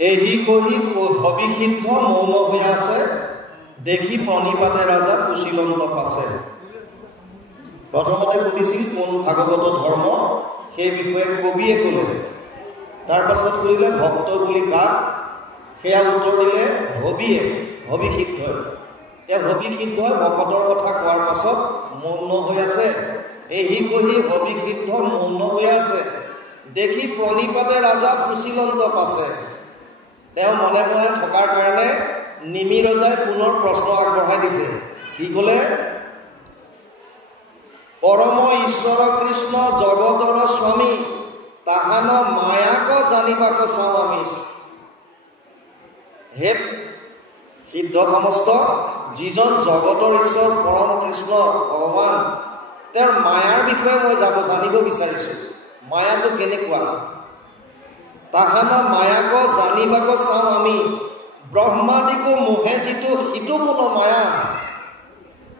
এহি কহি হবিসিদ্ধ মৌন হৈ আছে, দেখি প্ৰণিপাতে ৰাজা কুশীলন্ত পাছে। প্ৰথমতে সুধিছিল কোন ভাগৱত ধৰ্ম, সেই বিষয়ে কবিয়ে ক'লে। তাৰ পাছত সুধিলে ভক্ত বুলি কাক, সেয়া উত্তৰ দিলে হবিয়ে, হবিসিদ্ধই। তেওঁ হবিসিদ্ধই ভকতৰ কথা কোৱাৰ পাছত মৌন হৈ আছে। এহি কহি হবিসিদ্ধ মৌন হৈ আছে, দেখি প্ৰণিপাতে ৰাজা কুশীলন্ত পাছে। তেওঁ মনে মনে থকাৰ কাৰণে নিমি ৰজাই পুনৰ প্ৰশ্ন আগবঢ়াই দিছে। কি ক'লে? পৰম ঈশ্বৰ কৃষ্ণ জগতৰ স্বামী, তাহান মায়াক জানিবাক চাওঁ আমি। হে সিদ্ধ সমস্ত, যিজন জগতৰ ঈশ্বৰ পৰম কৃষ্ণ ভগৱান, তেওঁৰ মায়াৰ বিষয়ে মই জানিব বিচাৰিছোঁ। মায়াটো কেনেকুৱা? তাহান মায়াক জানিবাক চাওঁ আমি, ব্ৰহ্মাদিকো মোহে যিটো সিটো কোনো মায়া,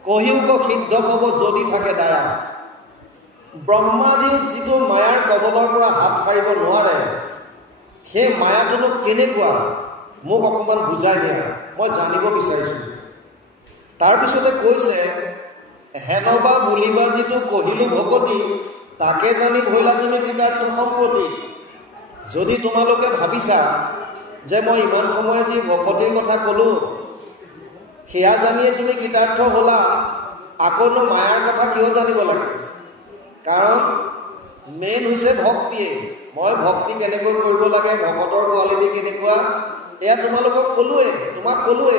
কহিওক সিদ্ধ হ'ব যদি থাকে দায়া। ব্ৰহ্মাদিও যিটো মায়াৰ কবলৰ পৰা হাত সাৰিব নোৱাৰে, সেই মায়াটোনো কেনেকুৱা মোক অকণমান বুজাই দিয়া, মই জানিব বিচাৰিছোঁ। তাৰপিছতে কৈছে, হেনবা বুলিবা যিটো কহিলো ভকতি, তাকে জানি ভৈলা তুমি কৃতাৰ্থ সম্প্ৰতি। যদি তোমালোকে ভাবিছা যে মই ইমান সময় যি ভকতিৰ কথা ক'লোঁ, সেয়া জানিয়ে তুমি কৃতাৰ্থ হ'লা, আকৌনো মায়াৰ কথা কিয় জানিব লাগে? কাৰণ মেইন হৈছে ভক্তিয়ে। মই ভক্তি কেনেকৈ কৰিব লাগে, ভকতৰ কোৱালিটি কেনেকুৱা, এয়া তোমাক ক'লোৱে।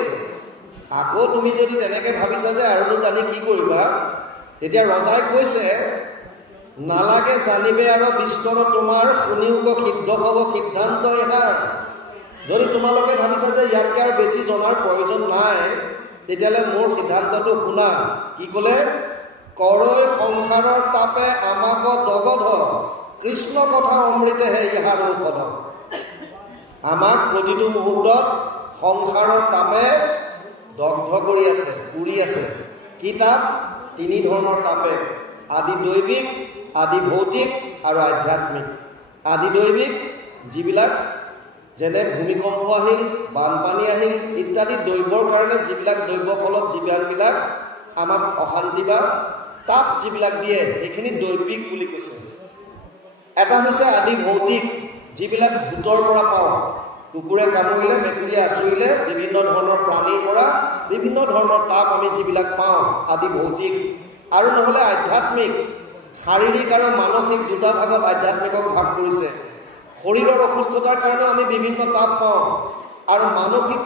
আকৌ তুমি যদি তেনেকৈ ভাবিছা যে আৰুনো জানি কি কৰিবা, তেতিয়া ৰজাই কৈছে, নালাগে জানিবে আৰু বিস্তৰ তোমাৰ, শুনিওক সিদ্ধ হ'ব সিদ্ধান্ত এষাৰ। যদি তোমালোকে ভাবিছা যে ইয়াতকৈ আৰু বেছি জনাৰ প্ৰয়োজন নাই, তেতিয়াহ'লে মোৰ সিদ্ধান্তটো শুনা। কি ক'লে? কৰৈ সংসাৰৰ তাপে আমাক দগধ, কৃষ্ণ কথা অমৃতেহে ইহাৰ ঔষধ। আমাক প্ৰতিটো মুহূৰ্তত সংসাৰৰ তাপে দগ্ধ কৰি আছে, পুৰি আছে। কি তাপ? তিনি ধৰণৰ তাপে, আদি দৈৱিক, আদি ভৌতিক আৰু আধ্যাত্মিক। আদি দৈৱিক যিবিলাক, যেনে ভূমিকম্প আহিল, বানপানী আহিল ইত্যাদি দৈৱৰ কাৰণে যিবিলাক দৈৱ ফলত জীৱনবিলাক আমাক অশান্তি বা তাপ যিবিলাক দিয়ে, সেইখিনি দৈৱিক বুলি কৈছে। এটা হৈছে আদি ভৌতিক, যিবিলাক ভূতৰ পৰা পাওঁ। কুকুৰে কামুৰিলে, মেকুৰীয়ে আঁচুৰিলে, বিভিন্ন ধৰণৰ প্ৰাণীৰ পৰা বিভিন্ন ধৰণৰ তাপ আমি যিবিলাক পাওঁ, আদি ভৌতিক। আৰু নহ'লে আধ্যাত্মিক, শাৰীৰিক আৰু মানসিক দুটা ভাগত আধ্যাত্মিকক ভাগ কৰিছে। শৰীৰৰ অসুস্থতাৰ কাৰণে আমি বিভিন্ন তাপ পাওঁ, আৰু মানসিক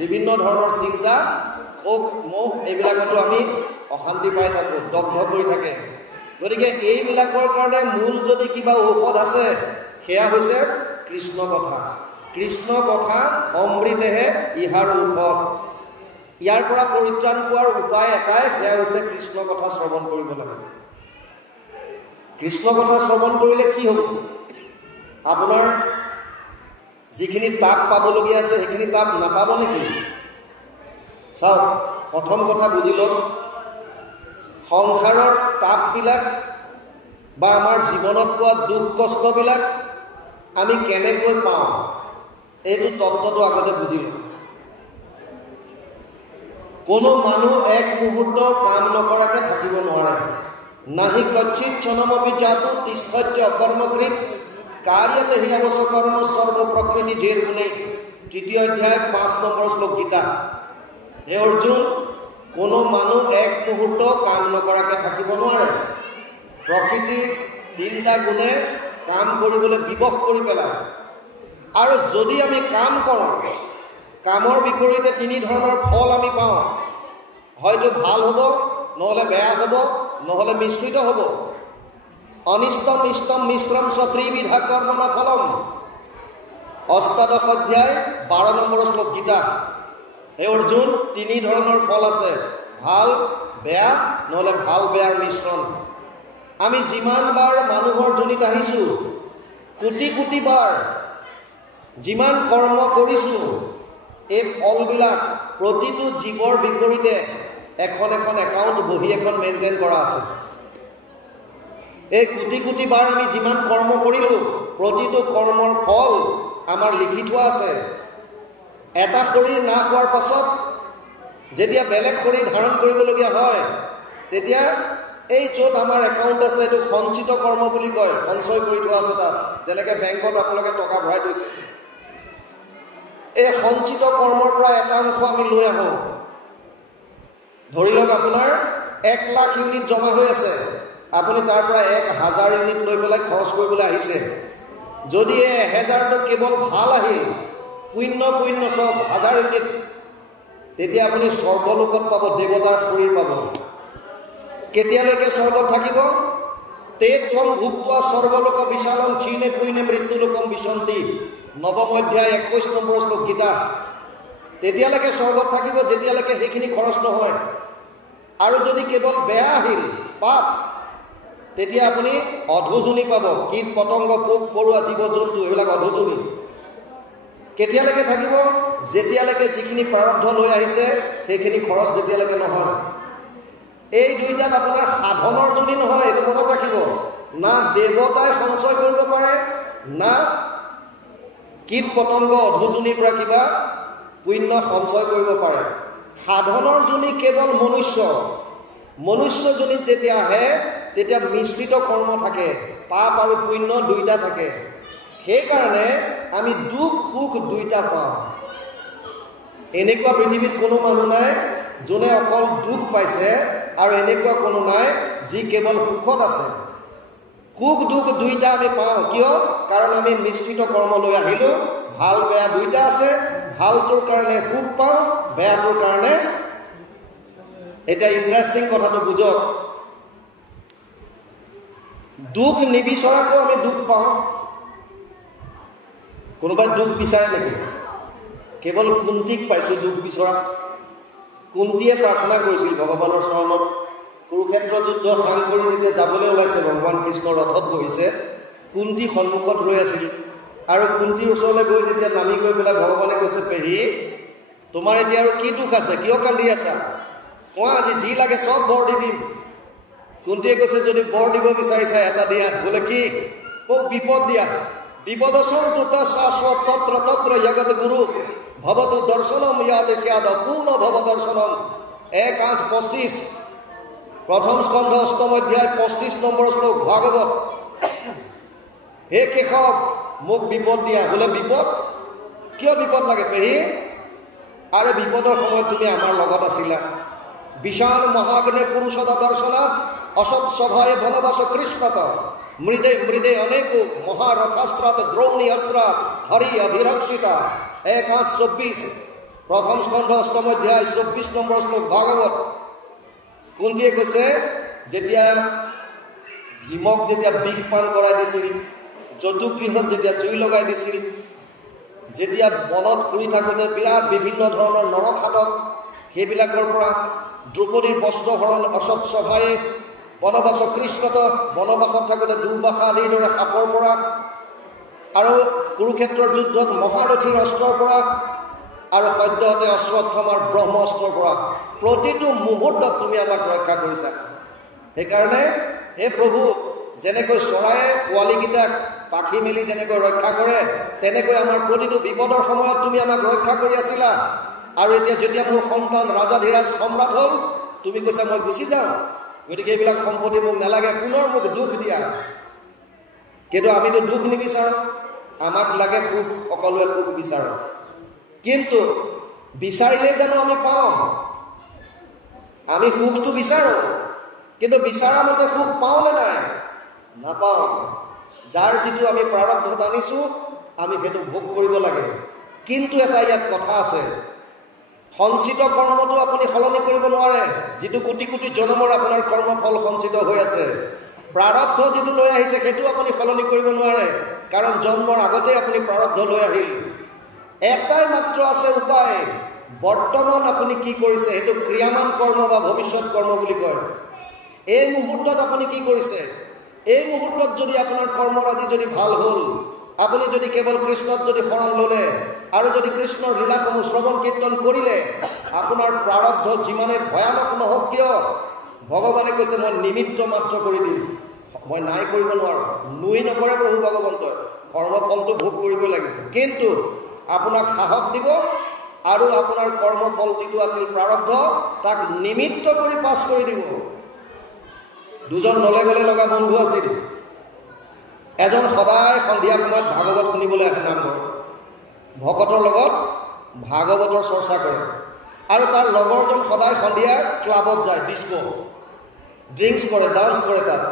বিভিন্ন ধৰণৰ চিন্তা, শোক, মোহ এইবিলাকতো আমি অশান্তি পাই থাকোঁ, দগ্ধ কৰি থাকে। গতিকে এইবিলাকৰ কাৰণে মূল যদি কিবা ঔষধ আছে, সেয়া হৈছে কৃষ্ণ কথা। কৃষ্ণ কথা অমৃতেহে ইহাৰ ঔষধ। ইয়াৰ পৰা পৰিত্ৰাণ পোৱাৰ উপায় এটাই, সেয়া হৈছে কৃষ্ণ কথা শ্ৰৱণ কৰিব লাগে। কৃষ্ণ কথা শ্ৰৱণ কৰিলে কি হ'ব? আপোনাৰ যিখিনি তাপ পাবলগীয়া আছে, সেইখিনি তাপ নাপাব নেকি? চাওক, প্ৰথম কথা বুজি লওক, সংসাৰৰ তাপবিলাক বা আমাৰ জীৱনত পোৱা দুখ কষ্টবিলাক আমি কেনেকৈ পাওঁ, এইটো তত্ত্বটো আগতে বুজি লওক। কোনো মানুহ এক মুহূৰ্ত কাম নকৰাকৈ থাকিব নোৱাৰে। নাহি কচ্ছিত ক্ষণমপি জাতু তিষ্ঠত্য অকৰ্মকৃত, কাৰ্যতে হি অৱশ্যকৰ্ম সৰ্ব প্ৰকৃতি জেৰ গুণে। ৩য় অধ্যায় ৫ নম্বৰ শ্লোক গীতা। হে অৰ্জুন, কোনো মানুহ এক মুহূৰ্ত কাম নকৰাকৈ থাকিব নোৱাৰে। প্ৰকৃতিৰ ৩টা গুণে কাম কৰিবলৈ বিবশ কৰি পেলায়। আৰু যদি আমি কাম কৰোঁ, কামৰ বিপৰীতে ৩ ধৰণৰ ফল আমি পাওঁ। হয়তো ভাল হ'ব, নহ'লে বেয়া হ'ব, নহ'লে মিশ্ৰিত হ'ব। অনিষ্টম ইষ্টম মিশ্ৰম ত্ৰিবিধা কৰ্মণা ফলম। অষ্টাদশ অধ্যায় ১২ নম্বৰ শ্লোক গীতা। হে অৰ্জুন, ৩ ধৰণৰ ফল আছে, ভাল বেয়া, নহ'লে ভাল বেয়াৰ মিশ্ৰণ। আমি যিমান বাৰ মানুহৰ জনিত আহিছোঁ, কোটি কোটি বাৰ যিমান কৰ্ম কৰিছোঁ, এই ফলবিলাক প্ৰতিটো জীৱৰ বিপৰীতে এখন এখন একাউণ্ট, বহি এখন মেইনটেইন কৰা আছে। এই কোটি কোটি বাৰ আমি যিমান কৰ্ম কৰিলোঁ, প্ৰতিটো কৰ্মৰ ফল আমাৰ লিখি থোৱা আছে এটা শৰীৰ নাশ হোৱাৰ পাছত যেতিয়া বেলেগ শৰীৰ ধাৰণ কৰিবলগীয়া হয় তেতিয়া এই য'ত আমাৰ একাউণ্ট আছে এইটো সঞ্চিত কৰ্ম বুলি কয়, সঞ্চয় কৰি থোৱা আছে তাত, যেনেকৈ বেংকত আপোনালোকে টকা ভৰাই থৈছে। এই সঞ্চিত কৰ্মৰ পৰা এটা অংশ আমি লৈ আহোঁ। ধৰি লওক আপোনাৰ 1,00,000 ইউনিট জমা হৈ আছে, আপুনি তাৰ পৰা 1,000 ইউনিট লৈ পেলাই খৰচ কৰিবলৈ আহিছে। যদি এই 1,000টো কেৱল ভাল আহিল, পুণ্য চব 1000 ইউনিট, তেতিয়া আপুনি স্বৰ্গলোকত পাব, দেৱতাৰ শৰীৰ পাব। কেতিয়ালৈকে স্বৰ্গত থাকিব? তে ত্বং ভুক্ত্বা স্বৰ্গলোক বিশালং ক্ষীণে পুণ্যে মৃত্যুলোকম বিশন্তি, 9ম অধ্যায় 21 নম্বৰ শ্লোক গীতা। তেতিয়ালৈকে স্বৰ্গত থাকিব যেতিয়ালৈকে সেইখিনি খৰচ নহয়। আৰু যদি কেৱল বেয়া আহিল, পাপ, তেতিয়া আপুনি অধোজনী পাব, কীট পতংগ পোক পৰুৱা জীৱ জন্তু এইবিলাক অধোজনী। কেতিয়ালৈকে থাকিব? যেতিয়ালৈকে যিখিনি প্ৰাৰব্ধ লৈ আহিছে সেইখিনি খৰচ যেতিয়ালৈকে নহয়। এই দুইটাত আপোনাৰ সাধনৰ জনী নহয়, এইটো মনত ৰাখিব। না দেৱতাই সঞ্চয় কৰিব পাৰে, না কীট পতংগ অধোজনীৰ পৰা কিবা পুণ্য সঞ্চয় কৰিব পাৰে। সাধনৰ জনী কেৱল মনুষ্যজনীত যেতিয়া আহে তেতিয়া মিশ্ৰিত কৰ্ম থাকে, পাপ আৰু পুণ্য দুইটা থাকে। সেইকাৰণে আমি দুখ সুখ দুইটা পাওঁ। এনেকুৱা পৃথিৱীত কোনো মানুহ নাই যোনে অকল দুখ পাইছে, আৰু এনেকুৱা কোনো নাই যি কেৱল সুখত আছে। সুখ দুখ দুইটা আমি পাওঁ। কিয়? কাৰণ আমি মিশ্ৰিত কৰ্ম লৈ আহিলোঁ। ভাল বেয়া দুইটা আছে, ভালটোৰ কাৰণে সুখ পাওঁ, বেয়াটোৰ কাৰণে। এতিয়া ইণ্টাৰেষ্টিং কথাটো বুজক, দুখ নিবিচৰাকৈ আমি দুখ পাওঁ। কোনোবাই দুখ বিচাৰে নেকি? কেৱল কুন্তীক পাইছোঁ দুখ বিচৰা। কুন্তীয়ে প্ৰাৰ্থনা কৰিছিল ভগৱানৰ চৰণত। কুৰুক্ষেত্ৰ যুদ্ধ সাং কৰি যেতিয়া যাবলৈ ওলাইছে, ভগৱান কৃষ্ণ ৰথত বহিছে, কুন্তী সন্মুখত ৰৈ আছিল। আৰু কুন্তীৰ ওচৰলৈ গৈ যেতিয়া নামি গৈ পেলাই ভগৱানে কৈছে, পেহী তোমাৰ এতিয়া আৰু কি দুখ আছে, কিয় কান্দি আছা? কোৱা, আজি যি লাগে চব বৰ দি দিম। কুন্তীয়ে কৈছে, যদি বৰ দিব বিচাৰিছা এটা দিয়া। বোলে কি? মোক বিপদ দিয়া। বিপদসং তুত শাশ্বত তত্ৰ তত্ৰ জগত গুৰু ভৱতু দৰ্শনম ইয়াদে স্যাদ পূৰ্ণ ভৱ দৰ্শনম। 1:8-25 প্ৰথম স্কন্ধ 8ম অধ্যায় 25 নম্বৰ শ্লোক ভাগৱত। হে কেশৱ, মোক বিপদ দিয়া। বোলে বিপদ? কিয় বিপদ লাগে পেহী? আৰে বিপদৰ সময়ত তুমি আমাৰ লগত আছিলা। বিশাল মহাগ্নে পুৰুষতা দৰ্শনাত অসৎ সভায় বনবাস কৃষ্ণত মৃদে অনেকো মহাৰথাস্ত্ৰাত দ্ৰৌণী অস্ত্ৰা হৰি অভিৰক্ষিতা। 1:8-24 প্ৰথম স্কন্ধ 8ম অধ্যায় 24 নম্বৰ শ্লোক ভাগৱত। কুন্তীয়ে কৈছে, যেতিয়া ভীমক যেতিয়া বিষ পান কৰাই দিছিল, যতুগৃহত যেতিয়া জুই লগাই দিছিল, যেতিয়া বনত ঘূৰি থাকোঁতে বিৰাট বিভিন্ন ধৰণৰ নৰখাদক, সেইবিলাকৰ পৰা দ্ৰৌপদীৰ বস্ত্ৰহৰণ অসৎ সভাই বনবাস কৃষ্ণত, বনবাসত থাকোঁতে দুৰ্বাসা আদিৰ দৰে সাপৰ পৰা, আৰু কুৰুক্ষেত্ৰৰ যুদ্ধত মহাৰথীৰ অস্ত্ৰৰ পৰা, আৰু সদ্যহতে অশ্বত্থামাৰ ব্ৰহ্মাস্ত্ৰৰ পৰা প্ৰতিটো মুহূৰ্তত তুমি আমাক ৰক্ষা কৰিছা। সেইকাৰণে হে প্ৰভু, যেনেকৈ চৰায়ে পোৱালীকেইটাক পাখি মেলি যেনেকৈ ৰক্ষা কৰে, তেনেকৈ আমাৰ প্ৰতিটো বিপদৰ সময়ত তুমি আমাক ৰক্ষা কৰি আছিলা। আৰু এতিয়া যেতিয়া মোৰ সন্তান ৰাজাধিৰাজ সম্ৰাট হ'ল, তুমি কৈছা মই গুচি যাওঁ, গতিকে এইবিলাক সম্পত্তি মোক নালাগে, পুনৰ মোক দুখ দিয়া। কিন্তু আমিতো দুখ নিবিচাৰোঁ, আমাক লাগে সুখ। সকলোৱে সুখ বিচাৰোঁ, কিন্তু বিচাৰিলে জানো আমি পাওঁ? আমি সুখটো বিচাৰোঁ, কিন্তু বিচৰা মতে সুখ পাওঁনে নাই? নাপাওঁ। যাৰ যিটো আমি প্ৰাৰব্ধত আনিছোঁ, আমি সেইটো ভোগ কৰিব লাগে। কিন্তু এটা ইয়াত কথা আছে, সঞ্চিত কৰ্মটো আপুনি সলনি কৰিব নোৱাৰে। যিটো কোটি কোটি জনমৰ আপোনাৰ কৰ্মফল সঞ্চিত হৈ আছে, প্ৰাৰব্ধ যিটো লৈ আহিছে সেইটো আপুনি সলনি কৰিব নোৱাৰে, কাৰণ জন্মৰ আগতে আপুনি প্ৰাৰব্ধ লৈ আহিল। এটাই মাত্ৰ আছে উপায়, বৰ্তমান আপুনি কি কৰিছে সেইটো ক্ৰিয়ামান কৰ্ম বা ভৱিষ্যত কৰ্ম বুলি কয়। এই মুহূৰ্তত আপুনি কি কৰিছে? এই মুহূৰ্তত যদি আপোনাৰ কৰ্মৰাজি যদি ভাল হ'ল, আপুনি যদি কেৱল কৃষ্ণত যদি শৰণ ল'লে আৰু যদি কৃষ্ণৰ লীলাসমূহ শ্ৰৱণ কীৰ্তন কৰিলে, আপোনাৰ প্ৰাৰব্ধ যিমানে ভয়ানক নহওক কিয়, ভগৱানে কৈছে মই নিমিত্ত মাত্ৰ কৰি দিম, মই নাই কৰিব নোৱাৰোঁ। নুই নকৰে প্ৰভু ভগৱন্তই, কৰ্মফলটো ভোগ কৰিব লাগিব, কিন্তু আপোনাক সাহস দিব আৰু আপোনাৰ কৰ্মফল যিটো আছিল প্ৰাৰব্ধ তাক নিমিত্ত কৰি পাছ কৰি দিব। দুজন নলে গলে লগা বন্ধু আছিল। এজন সদায় সন্ধিয়া সময়ত ভাগৱত শুনিবলৈ আহে নামঘৰত, ভকতৰ লগত ভাগৱতৰ চৰ্চা কৰে, আৰু তাৰ লগৰজন সদায় সন্ধিয়া ক্লাবত যায়, ডিস্কো ড্ৰিংকছ কৰে, ডান্স কৰে। তাত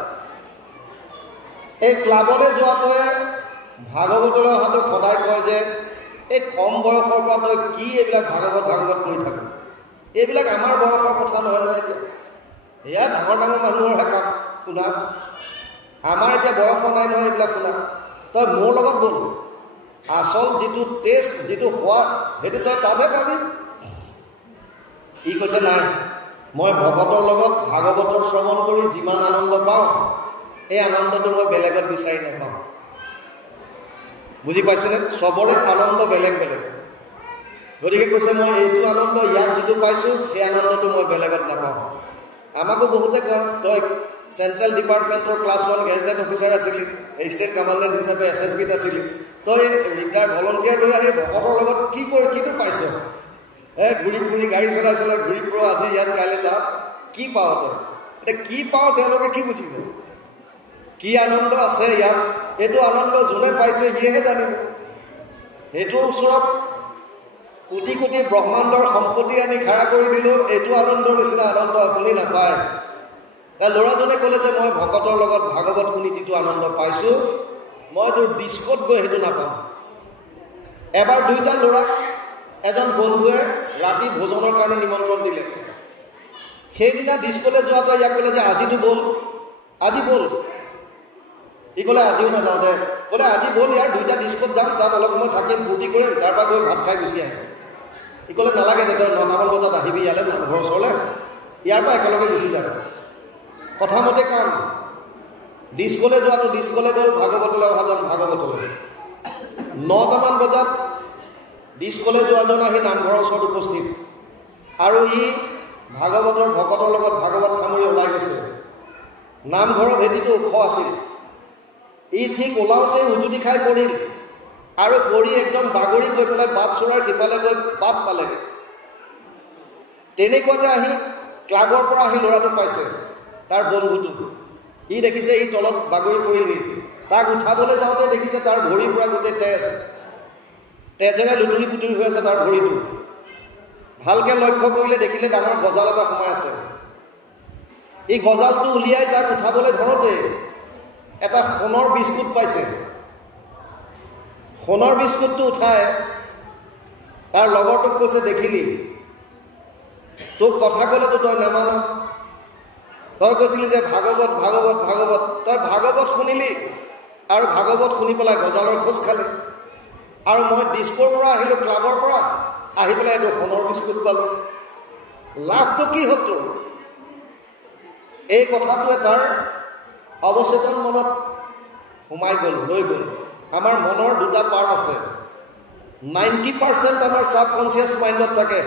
এই ক্লাবলৈ যোৱাটোৱে ভাগৱতলৈ অহাটোক সদায় কয় যে এই কম বয়সৰ পৰা তই কি এইবিলাক ভাগৱত কৰি থাক, এইবিলাক আমাৰ বয়সৰ কথা নহয় নহয়। এতিয়া এয়া ডাঙৰ ডাঙৰ মানুহৰহে কাম শুনা, আমাৰ এতিয়া বয়স নাই নহয় এইবিলাক শুনা। তই মোৰ লগত বল, আচল যিটো টেষ্ট, যিটো সোৱাদ, সেইটো তই তাতহে পাবি। ই কৈছে নাই, মই ভকতৰ লগত ভাগৱতৰ শ্ৰৱণ কৰি যিমান আনন্দ পাওঁ, এই আনন্দটো মই বেলেগত বিচাৰি নাপাওঁ। বুজি পাইছেনে? চবৰে আনন্দ বেলেগ বেলেগ। গতিকে কৈছে মই এইটো আনন্দ ইয়াত যিটো পাইছোঁ, সেই আনন্দটো মই বেলেগত নাপাওঁ। আমাকো বহুতে কয় তই চেণ্ট্ৰেল ডিপাৰ্টমেণ্টৰ ক্লাছ 1 গেজেটেড অফিচাৰ আছিলি, ষ্টেট কমাণ্ডেণ্ট হিচাপে SSBত আছিলি, তই ৰিটায়াৰ্ড ভলণ্টিয়াৰ লৈ আহি ভকতৰ লগত কিটো পাইছ? ঘূৰি ফুৰি গাড়ী চলাই ঘূৰি ফুৰ, আজি ইয়াত কাইলৈ তাত, কি পাৱ তই? এতিয়া কি পাৱ তেওঁলোকে কি বুজিব? কি আনন্দ আছে ইয়াত, এইটো আনন্দ যোনে পাইছে সিয়েহে জানিব। সেইটোৰ ওচৰত কোটি কোটি ব্ৰহ্মাণ্ডৰ সম্পত্তি আনি খাৰা কৰি দিলেও এইটো আনন্দৰ নিচিনা আনন্দ আপুনি নাপায়। ল'ৰাজনে ক'লে যে মই ভকতৰ লগত ভাগৱত শুনি যিটো আনন্দ পাইছোঁ, মই তোৰ ডিস্কত গৈ সেইটো নাপাম। এবাৰ দুইটা ল'ৰাক এজন বন্ধুৱে ৰাতি ভোজনৰ কাৰণে নিমন্ত্ৰণ দিলে। সেইদিনা ডিস্কলৈ যোৱাটো ইয়াক ক'লে যে আজিতো ব'ল, আজি ব'ল। ই ক'লে আজিও নাযাওঁ দে। ক'লে আজি ব'ল, ইয়াৰ দুইটা ডিস্কত যাম, তাত অলপ সময় থাকিম, ফূৰ্তি কৰিম, তাৰপৰা গৈ ভাত খাই গুচি আহিম। ই ক'লে নালাগে দে, তই 9টামান বজাত আহিবি ইয়ালৈ নামঘৰ ওচৰলৈ, ইয়াৰ পৰা একেলগে গুচি যাম। কথামতে কাম, ডিস্কলৈ যোৱাটো ডিস্কলৈ গ'ল, ভাগৱতলৈ অহা যাম ভাগৱতলৈ। 9টামান বজাত ডিস্কলৈ যোৱাজন আহি নামঘৰৰ ওচৰত উপস্থিত, আৰু ই ভাগৱতৰ ভকতৰ লগত ভাগৱত সামৰি ওলাই গৈছে। নামঘৰৰ ভেটিটো ওখ আছিল। ই ঠিক ওলাওঁতে উজুতি খাই পৰিল, আৰু পৰি একদম বাগৰি গৈ পেলাই বাট চোৰাৰ সিফালে গৈ বাট পালেগৈ। তেনেকুৱাতে আহি ক্লাবৰ পৰা আহি ল'ৰাটো পাইছে, তাৰ বন্ধুটো। ই দেখিছে ই তলত বাগৰি পৰিলহি। তাক উঠাবলৈ যাওঁতে দেখিছে তাৰ ভৰিৰ পৰা গোটেই তেজেৰে লুটুৰি পুটুৰি হৈ আছে তাৰ ভৰিটো। ভালকৈ লক্ষ্য কৰিলে দেখিলে ডাঙৰ গজাল এটা সোমাই আছে। এই গজালটো উলিয়াই তাক উঠাবলৈ ধৰোঁতে এটা সোণৰ বিস্কুট পাইছে। সোণৰ বিস্কুটটো উঠাই তাৰ লগৰটোক কৈছে, দেখিলি তোক কথা ক'লেতো তই নামান, তই কৈছিলি যে ভাগৱত ভাগৱত ভাগৱত, তই ভাগৱত শুনিলি আৰু ভাগৱত শুনি পেলাই গজালৰ খোজ খালি, আৰু মই ডিস্কৰ পৰা আহিলোঁ, ক্লাবৰ পৰা আহি পেলাই এইটো সোণৰ বিস্কুট পালোঁ, লাভটো কি হ'ল তোৰ? এই কথাটোৱে তাৰ অৱচেতন মনত সোমাই গ'ল, ৰৈ গ'ল। আমাৰ মনৰ দুটা পাৰ্ট আছে। 90% আমাৰ ছাবকনচিয়াছ মাইণ্ডত থাকে,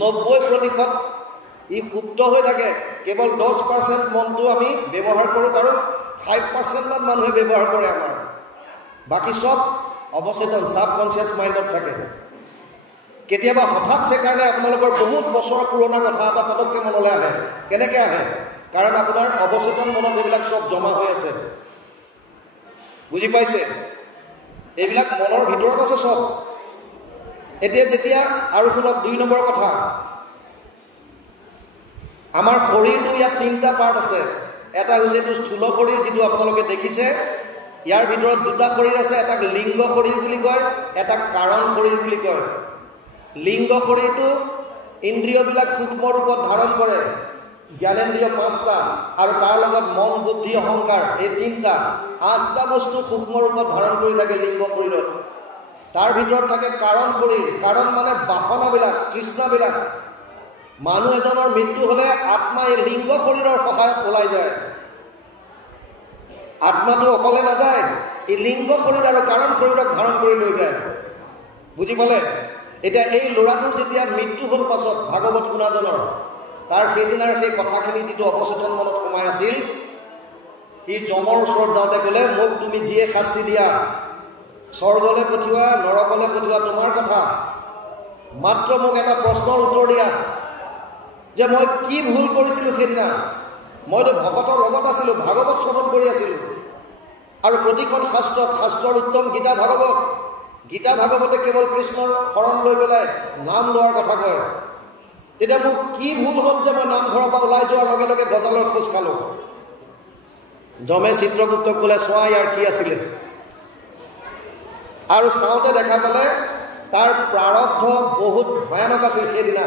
90% ই সুপ্ত হৈ থাকে। কেৱল 10% মনটো আমি ব্যৱহাৰ কৰোঁ, আৰু 5% মান মানুহে ব্যৱহাৰ কৰে আমাৰ। বাকী চব অৱচেতন ছাবকনচিয়াছ মাইণ্ডত থাকে। কেতিয়াবা হঠাৎ সেইকাৰণে আপোনালোকৰ বহুত বছৰ পুৰণা কথা এটা পটককৈ মনলৈ আহে। কেনেকৈ আহে? কাৰণ আপোনাৰ অৱচেতন মনত এইবিলাক চব জমা হৈ আছে। বুজি পাইছে? এইবিলাক মনৰ ভিতৰত আছে চব। এতিয়া যেতিয়া আৰু শুনক 2 নম্বৰ কথা, আমাৰ শৰীৰটো ইয়াত 3টা পাৰ্ট আছে। এটা হৈছে এইটো স্থূল শৰীৰ, যিটো আপোনালোকে দেখিছে। ইয়াৰ ভিতৰত 2টা শৰীৰ আছে, এটাক লিংগ শৰীৰ বুলি কয়, এটাক কাৰণ শৰীৰ বুলি কয়। লিংগ শৰীৰটো ইন্দ্ৰিয়বিলাক সূক্ষ্ম ৰূপত ধাৰণ কৰে, জ্ঞানেন্দ্ৰিয় 5টা, আৰু তাৰ লগত মন, বুদ্ধি, অহংকাৰ, এই 3টা, 8টা বস্তু সূক্ষ্ম ৰূপত ধাৰণ কৰি থাকে লিংগ শৰীৰত। তাৰ ভিতৰত থাকে কাৰণ শৰীৰ। কাৰণ মানে বাসনাবিলাক, তৃষ্ণাবিলাক। মানুহ এজনৰ মৃত্যু হ'লে আত্মা এই লিংগ শৰীৰৰ সহায়ত ওলাই যায়। আত্মাটো অকলে নাযায়, এই লিংগ শৰীৰ আৰু কাৰণ শৰীৰক ধাৰণ কৰি লৈ যায়। বুজি পালে? এতিয়া এই ল'ৰাটোৰ যেতিয়া মৃত্যু হ'ল পাছত ভাগৱত শুনাজনৰ, তাৰ সেইদিনাৰ সেই কথাখিনি যিটো অৱচেতন মনত সোমাই আছিল, সি যমৰ ওচৰত যাওঁতে ক'লে মোক তুমি যিয়ে শাস্তি দিয়া, স্বৰ্গলৈ পঠিওৱা নৰকলৈ পঠিওৱা তোমাৰ কথা, মাত্ৰ মোক এটা প্ৰশ্নৰ উত্তৰ দিয়া যে মই কি ভুল কৰিছিলোঁ সেইদিনা। মইতো ভকতৰ লগত আছিলোঁ, ভাগৱত শ্ৰৱণ কৰি আছিলোঁ, আৰু প্ৰতিখন শাস্ত্ৰৰ উত্তম গীতা ভাগৱতে কেৱল কৃষ্ণৰ শৰণ লৈ পেলাই নাম লোৱাৰ কথা কয়। তেতিয়া মোৰ কি ভুল হ'ল যে মই নামঘৰৰ পৰা ওলাই যোৱাৰ লগে লগে গজালৰ খোজ খালোঁ। যমে চিত্ৰগুপ্তক ক'লে চোৱা ইয়াৰ কি আছিলে, আৰু চাওঁতে দেখা পালে তাৰ প্ৰাৰব্ধ বহুত ভয়ানক আছিল। সেইদিনা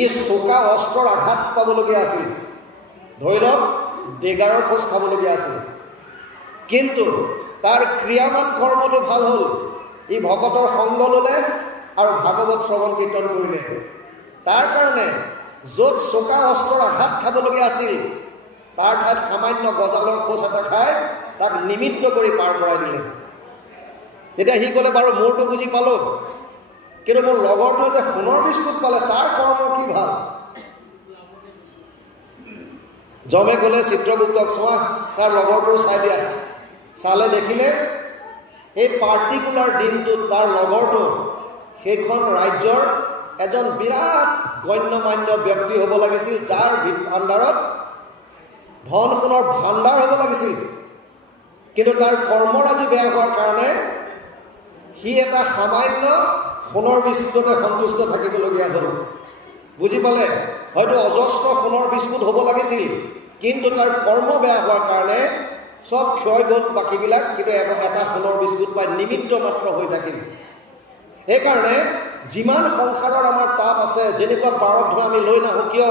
ই চোকা অস্ত্ৰৰ আঘাত পাবলগীয়া আছিল, ধৰি লওক ডেগাৰৰ খোজ খাবলগীয়া আছিল। কিন্তু তাৰ ক্ৰিয়ামান কৰ্মটো ভাল হ'ল, ই ভকতৰ সংগ ল'লে আৰু ভাগৱত শ্ৰৱণ কীৰ্তন কৰিলে। তাৰ কাৰণে য'ত চোকা অস্ত্ৰৰ আঘাত খাবলগীয়া আছিল তাৰ ঠাইত সামান্য গজালৰ খোজ এটা খাই তাক নিমিত্ত কৰি পাৰ কৰাই দিলে। তেতিয়া সি ক'লে বাৰু মোৰতো বুজি পালোঁ, কিন্তু মোৰ লগৰটোৱে যে সোণৰ বিস্কুট পালে তাৰ কৰ্ম কি ভাল। যমে ক'লে চিত্ৰগুপ্তক চোৱা তাৰ লগৰটোৰ চাই দিয়া। চালে দেখিলে এই পাৰ্টিকুলাৰ দিনটোত তাৰ লগৰটো সেইখন ৰাজ্যৰ এজন বিৰাট গণ্যমান্য ব্যক্তি হ'ব লাগিছিল, যাৰ আণ্ডাৰত ধন সোণৰ ভাণ্ডাৰ হ'ব লাগিছিল। কিন্তু তাৰ কৰ্মৰাজি বেয়া হোৱাৰ কাৰণে সি এটা সামান্য সোণৰ বিস্কুটতে সন্তুষ্ট থাকিবলগীয়া হ'ল। বুজি পালে? হয়তো অজস্ৰ সোণৰ বিস্কুট হ'ব লাগিছিল, কিন্তু তাৰ কৰ্ম বেয়া হোৱাৰ কাৰণে চব ক্ষয় গ'ল বাকীবিলাক, কিন্তু এটা সোণৰ বিস্কুট পাই নিমিত্ত মাত্ৰ হৈ থাকিল। সেইকাৰণে যিমান সংসাৰৰ আমাৰ তাপ আছে, যেনেকুৱা প্ৰাৰব্ধ আমি লৈ নাহোঁ কিয়,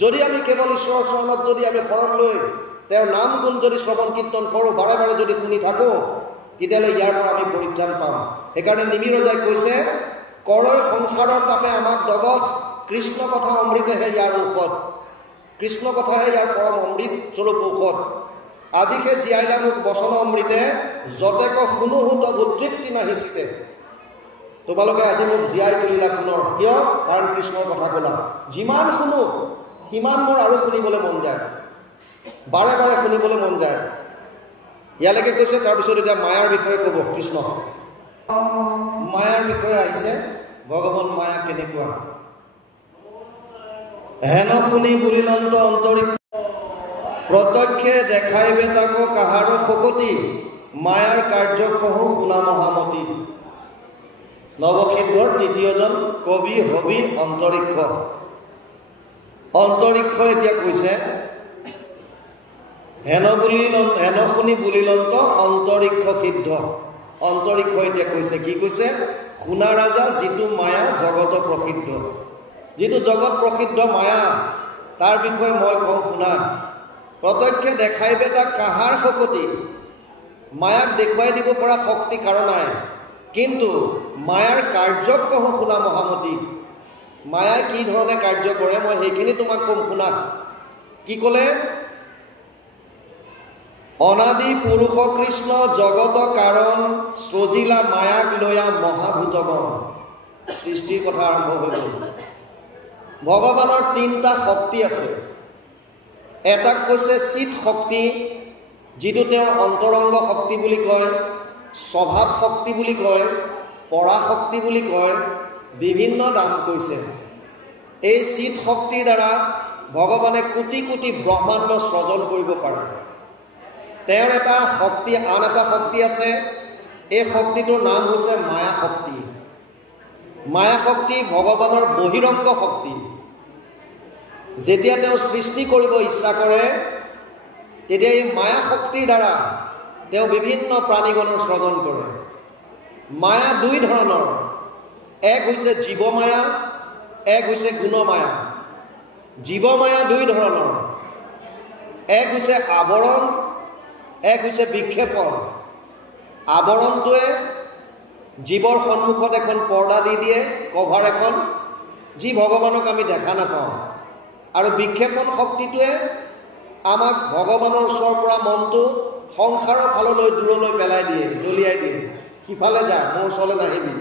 যদি আমি কেৱল ঈশ্বৰৰ চৰণত যদি আমি শৰণ লৈ তেওঁৰ নাম গুণ যদি শ্ৰৱণ কীৰ্তন কৰোঁ, বাৰে বাৰে যদি শুনি থাকোঁ, তেতিয়াহ'লে ইয়াৰ পৰা আমি পৰিত্ৰাণ পাম। সেইকাৰণে নিমি ৰজাই কৈছে, কৰৈ সংসাৰৰ তাপে আমাক দগত, কৃষ্ণ কথা অমৃতেহে ইয়াৰ ঔষধ। কৃষ্ণ কথাহে ইয়াৰ পৰম অমৃত স্বৰূপ ঔষধ। আজি সেই জীয়াইলা মোক বচন অমৃতে, যতেক শুনো হুত উতৃপ্তি নাহিছিলে। তোমালোকে আজি মোক জীয়াই তুলিলা পুনৰ, কিয়? কাৰণ কৃষ্ণৰ কথা ক'লা। যিমান শুনো সিমান মোৰ আৰু শুনিবলৈ মন যায়, বাৰে বাৰে শুনিবলৈ মন যায়। ইয়ালৈকে কৈছে, তাৰপিছত এতিয়া মায়াৰ বিষয়ে ক'ব কৃষ্ণ। মায়াৰ বিষয়ে আহিছে, ভগৱান মায়া কেনেকুৱা। হেন শুনি বুলিলন্ত অন্তৰিক্ষ, প্ৰত্যক্ষে দেখাইবে তাকো কাহাৰো শকতি, মায়াৰ কাৰ্য কহো শুনা মহামতি। নৱসিদ্ধৰ তৃতীয়জন কবি হবি অন্তৰিক্ষ। অন্তৰিক্ষ এতিয়া কৈছে, হেন শুনি বুলিলন্ত অন্তৰিক্ষ সিদ্ধ। অন্তৰিক্ষ এতিয়া কৈছে, কি কৈছে? শুনা ৰাজা যিটো মায়া জগত প্ৰসিদ্ধ, যিটো জগত প্ৰসিদ্ধ মায়া, তাৰ বিষয়ে মই কওঁ শুনা। প্ৰত্যক্ষে দেখাইবে তাক কাহাৰ শকতি, মায়াক দেখুৱাই দিব পৰা শক্তি কাৰো নাই, কিন্তু মায়াৰ কাৰ্যক কহো শুনা মহামতি। মায়াই কি ধৰণে কাৰ্য কৰে মই সেইখিনি তোমাক ক'ম শুনা। কি ক'লে? অনাদি পুৰুষ কৃষ্ণ জগত কাৰণ, সৃজিলা মায়াক লৈয়া মহাভূতগণ। সৃষ্টিৰ কথা আৰম্ভ হৈ গ'ল। ভগৱানৰ 3টা শক্তি আছে। এটাক কৈছে চিত শক্তি, যিটো তেওঁৰ অন্তৰংগ শক্তি বুলি কয়, স্বভাৱ শক্তি বুলি কয়, পৰাশক্তি বুলি কয়, বিভিন্ন নাম কৈছে। এই চিত শক্তিৰ দ্বাৰা ভগৱানে কোটি কোটি ব্ৰহ্মাণ্ড সৃজন কৰিব পাৰে। তেওঁৰ এটা শক্তি, আন এটা শক্তি আছে, এই শক্তিটোৰ নাম হৈছে মায়া শক্তি। মায়া শক্তি ভগৱানৰ বহিৰংগ শক্তি। যেতিয়া তেওঁ সৃষ্টি কৰিব ইচ্ছা কৰে, তেতিয়া এই মায়া শক্তিৰ দ্বাৰা তেওঁ বিভিন্ন প্ৰাণীগণৰ সৃজন কৰে। মায়া 2 ধৰণৰ, এক হৈছে জীৱমায়া, এক হৈছে গুণমায়া। জীৱমায়া 2 ধৰণৰ, এক হৈছে আৱৰণ, এক হৈছে বিক্ষেপণ। আৱৰণটোৱে জীৱৰ সন্মুখত এখন পৰ্দা দি দিয়ে, কভাৰ এখন, যি ভগৱানক আমি দেখা নাপাওঁ। আৰু বিক্ষেপণ শক্তিটোৱে আমাক ভগৱানৰ ওচৰৰ পৰা মনটো সংসাৰৰ ফাললৈ দূৰলৈ পেলাই দিয়ে, দলিয়াই দিয়ে, সিফালে যা, মোৰ ওচৰলৈ নাহিবি।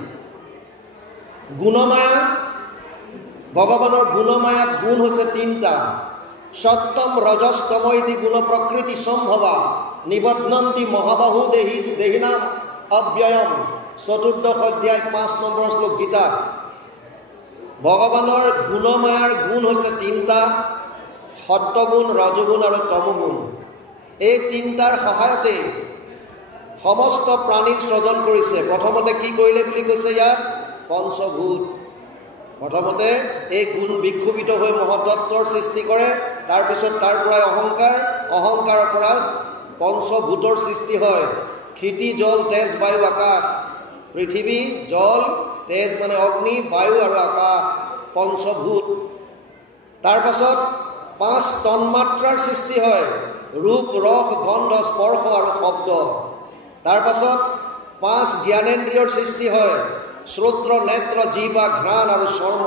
গুণমায়া, ভগৱানৰ গুণমায়াত গুণ হৈছে 3টা। সত্যম ৰজস্তমৈতি গুণ প্ৰকৃতি সম্ভবা নিবধ্নন্তি মহাবাহু দেহিনাম অব্যয়ম ৪ৰ্থ অধ্যায় ৫ নম্বৰ শ্লোক গীতা। ভগৱানৰ গুণমায়াৰ গুণ হৈছে ৩টা, সত্যগুণ, ৰজগুণ আৰু তমগুণ। এই ৩টাৰ সহায়তে সমস্ত প্ৰাণীৰ সৃজন কৰিছে। প্ৰথমতে কি কৰিলে বুলি কৈছে ইয়াত? পঞ্চভূত। প্ৰথমতে এই গুণ বিক্ষোভিত হৈ মহত্ত্বৰ সৃষ্টি কৰে, তাৰপিছত তাৰ পৰাই অহংকাৰ, অহংকাৰৰ পৰা পঞ্চভূতৰ সৃষ্টি হয়। ক্ষিতি, জল, তেজ, বায়ু, আকাশ। পৃথিৱী, জল, তেজ মানে অগ্নি, বায়ু আৰু আকাশ, পঞ্চভূত। তাৰপাছত 5 তন্মাত্ৰাৰ সৃষ্টি হয়, ৰূপ, ৰস, গন্ধ, স্পৰ্শ আৰু শব্দ। তাৰপাছত 5 জ্ঞানেন্দ্ৰিয়ৰ সৃষ্টি হয়, শ্ৰোত্ৰ, নেত্ৰ, জিহ্বা, ঘ্ৰাণ আৰু চৰ্ম।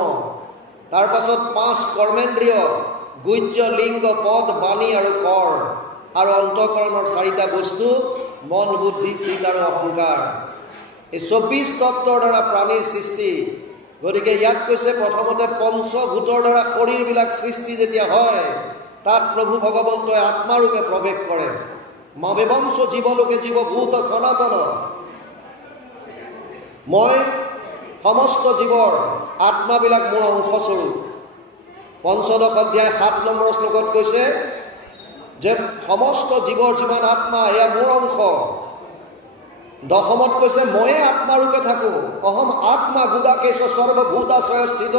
তাৰপাছত 5 কৰ্মেন্দ্ৰিয়, গুহ্য, লিংগ, পদ, বাণী আৰু কৰ। আৰু অন্তঃকৰণৰ 4টা বস্তু, মন, বুদ্ধি, চিত আৰু অহংকাৰ। এই 24 তত্ত্বৰ দ্বাৰা প্ৰাণীৰ সৃষ্টি। গতিকে ইয়াত কৈছে প্ৰথমতে পঞ্চভূতৰ দ্বাৰা শৰীৰবিলাক সৃষ্টি যেতিয়া হয়, তাত প্ৰভু ভগৱন্তই আত্মাৰূপে প্ৰৱেশ কৰে। মাৱেবংশ জীৱলোকে জীৱভূত সনাতন। মই সমস্ত জীৱৰ আত্মাবিলাক মোৰ অংশস্বৰূপ। ৫ম অধ্যায় ৭ নম্বৰ শ্লোকত কৈছে যে সমস্ত জীৱৰ যিমান আত্মা এয়া মোৰ অংশ। 10মত কৈছে ময়ে আত্মাৰূপে থাকোঁ। অহম আত্মা গুদাকেশ সৰ্বভূতাশ্ৰয় স্থিত।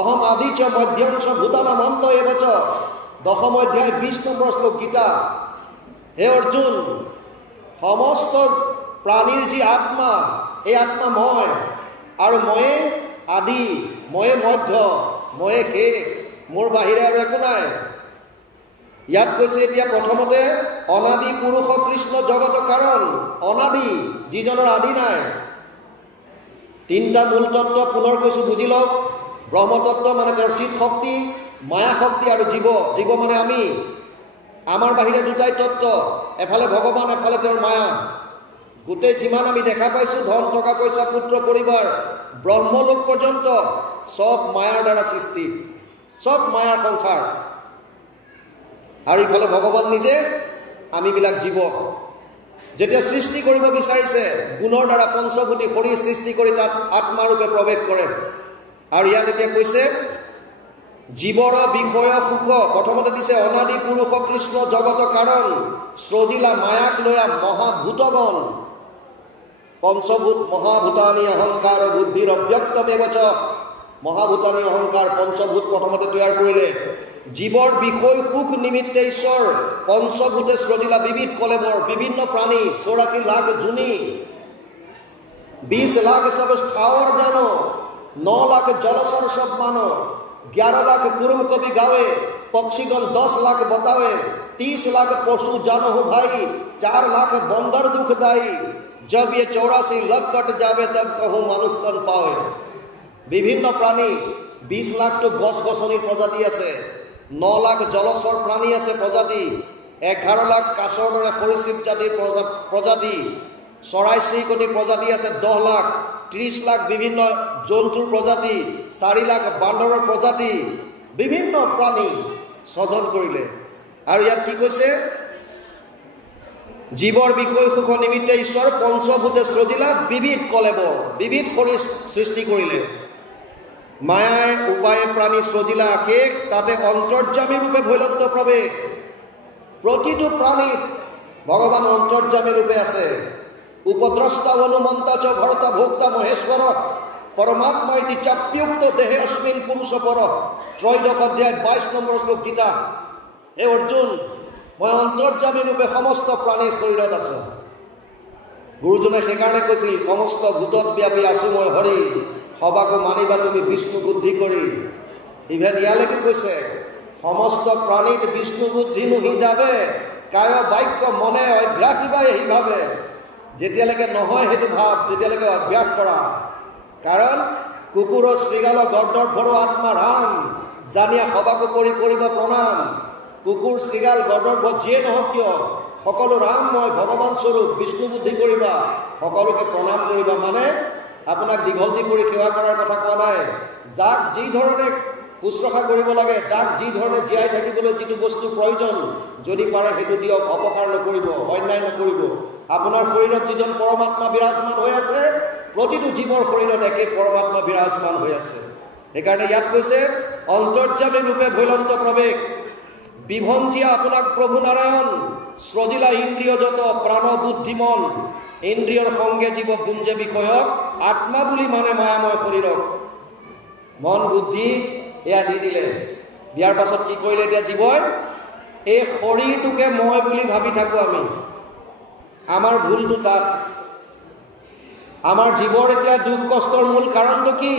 অহম আদিচ মধ্যঞ্চ ভূতানাম অন্ত এবচ। 10ম অধ্যায় 20 নম্বৰ শ্লোক গীতা। হে অৰ্জুন, সমস্ত প্ৰাণীৰ যি আত্মা, এই আত্মা মই, আৰু ময়ে আদি, ময়ে মধ্য, ময়ে শেষ, মোৰ বাহিৰে আৰু একো নাই। ইয়াত কৈছে এতিয়া প্ৰথমতে অনাদি পুৰুষ কৃষ্ণ জগত কাৰণ। অনাদি, যিজনৰ আদি নাই। 3টা মূল তত্ত্ব পুনৰ কৈছোঁ, বুজি লওক। ব্ৰহ্মতত্ত্ব মানে তেওঁৰ চিত শক্তি, মায়া শক্তি আৰু জীৱ। জীৱ মানে আমি। আমাৰ বাহিৰে 2টাই তত্ত্ব, এফালে ভগৱান, এফালে তেওঁৰ মায়া। গোটেই যিমান আমি দেখা পাইছোঁ, ধন, টকা পইচা, পুত্ৰ, পৰিবাৰ, ব্ৰহ্মলোক পৰ্যন্ত চব মায়াৰ দ্বাৰা সৃষ্টি, চব মায়াৰ সংসাৰ। আৰু ইফালে ভগৱান নিজে, আমিবিলাক জীৱ। যেতিয়া সৃষ্টি কৰিব বিচাৰিছে, গুণৰ দ্বাৰা পঞ্চভূতি শৰীৰ সৃষ্টি কৰি তাত আত্মাৰূপে প্ৰৱেশ কৰে। আৰু ইয়াত এতিয়া কৈছে জীৱৰ বিষয় সুখ। প্ৰথমতে দিছে অনাদি পুৰুষ কৃষ্ণ জগত কাৰণ সৃজিলা মায়াক লৈয়া মহাভূতগণ। পঞ্চভূত মহাভূতানি অহংকাৰ বুদ্ধিৰ অব্যক্তমেবচ। মহাভূতানি অহংকাৰ পঞ্চভূত প্ৰথমতে তৈয়াৰ কৰিলে। জীৱৰ বিষয় সুখ নিমিত্তে ঈশ্বৰ পঞ্চভূতে সৃজিলা বিবিধ কলেবৰ, বিভিন্ন প্ৰাণী, 84 লাখ জুনি, 20 লাখ সব ঠাৱৰ জানো, 9 লাখ জলচৰ সব মানো, 11 লাখ कुरुम कवि गावे, पक्षीगण 10 लाख बतावे, 30 लाख पशु जानो हो भाई, 4 लाख बंदर दुखदाई। जब ये 84 लाख कट जावे तब कहूँ मानुष तन पावे। বিভিন্ন प्राणी 20 लाख तो गছ গছনিৰ প্ৰজাতি আছে, 9 লাখ জলচৰ প্ৰাণী আছে প্ৰজাতি, 11 লাখ কাছৰ দৰে সৰীসৃপ জাতিৰ প্ৰজাতি, চৰাই চিৰিকটি প্ৰজাতি আছে 10 লাখ, 30 লাখ বিভিন্ন জন্তুৰ প্ৰজাতি, 4 লাখ বান্দৰৰ প্ৰজাতি, বিভিন্ন প্ৰাণী সৃজন কৰিলে। আৰু ইয়াত কি কৈছে? জীৱৰ বিষয় সুখ নিমিত্তে ঈশ্বৰ পঞ্চভূতে সৃজিলা বিবিধ কলেবৰ, বিবিধ শৰীৰ সৃষ্টি কৰিলে। মায়াৰ উপায়ে প্ৰাণী সৃজিলা শেষ, তাতে অন্তৰ্যামী ৰূপে ভৈলন্ত প্ৰৱেশ। প্ৰতিটো প্ৰাণীত ভগৱান অন্তৰ্যামী ৰূপে আছে। উপদ্ৰষ্টা অনুমন্তা চ ভৰ্তা ভোক্তা মহেশ্বৰ পৰমাত্মা ইতি চাপ্যুক্ত দেহে অস্মিন পুৰুষ পৰ। 3য় অধ্যায় 22 নম্বৰ শ্লোক গীতা। হে অৰ্জুন, মই অন্তৰ্যামী ৰূপে সমস্ত প্ৰাণীৰ শৰীৰত আছোঁ। গুৰুজনে সেইকাৰণে কৈছিল সমস্ত ভূতত ব্যাপী আছোঁ মই হৰি, সবাকো মানিবা তুমি বিষ্ণু বুদ্ধি কৰি। ইভেন ইয়ালৈকে কৈছে সমস্ত প্ৰাণীত বিষ্ণু বুদ্ধি নুহি যাবে, কায় বাক্য মনে অভ্যাসিবা এই ভাবে। যেতিয়ালৈকে নহয় সেইটো ভাৱ, তেতিয়ালৈকে অভ্যাস কৰা। কাৰণ কুকুৰৰ শ্ৰীগাল গৰ্দৰ ভৰো আত্মা ৰাম, জানিয়া সবাকো কৰি কৰিব প্ৰণাম। কুকুৰ শ্ৰীগাল গৰ্দৰ যিয়ে নহওক কিয় সকলো ৰামময় ভগৱান স্বৰূপ, বিষ্ণু বুদ্ধি কৰিবা, সকলোকে প্ৰণাম কৰিবা। মানে আপোনাক দীঘলতি কৰি সেৱা কৰাৰ কথা কোৱা নাই। যাক যি ধৰণে শুশ্ৰূষা কৰিব লাগে, যাক যি ধৰণে জীয়াই থাকিবলৈ যিটো বস্তু প্ৰয়োজন যদি পাৰে সেইটো দিয়ক, অপকাৰ নকৰিব, অন্যায় নকৰিব। আপোনাৰ শৰীৰত যিজন পৰমাত্মা বিৰাজমান হৈ আছে, প্ৰতিটো জীৱৰ শৰীৰত একে পৰমাত্মা বিৰাজমান হৈ আছে। সেইকাৰণে ইয়াত কৈছে অন্তৰ্যামী ৰূপে ভৈলন্ত প্ৰৱেশ, বিভঞ্জিয়া আপোনাক প্ৰভু নাৰায়ণ, স্ৰজিলা ইন্দ্ৰিয়জত প্ৰাণ বুদ্ধিমন, ইন্দ্ৰিয়ৰ সংগে জীৱ গুঞ্জে বিষয়ক, আত্মা বুলি মানে মায়াময় শৰীৰক। মন বুদ্ধি এয়া দি দিলে, দিয়াৰ পাছত কি কৰিলে এতিয়া জীৱই? এই শৰীৰটোকে মই বুলি ভাবি থাকোঁ আমি। আমাৰ ভুলটো তাত। আমাৰ জীৱৰ এতিয়া দুখ কষ্টৰ মূল কাৰণটো কি?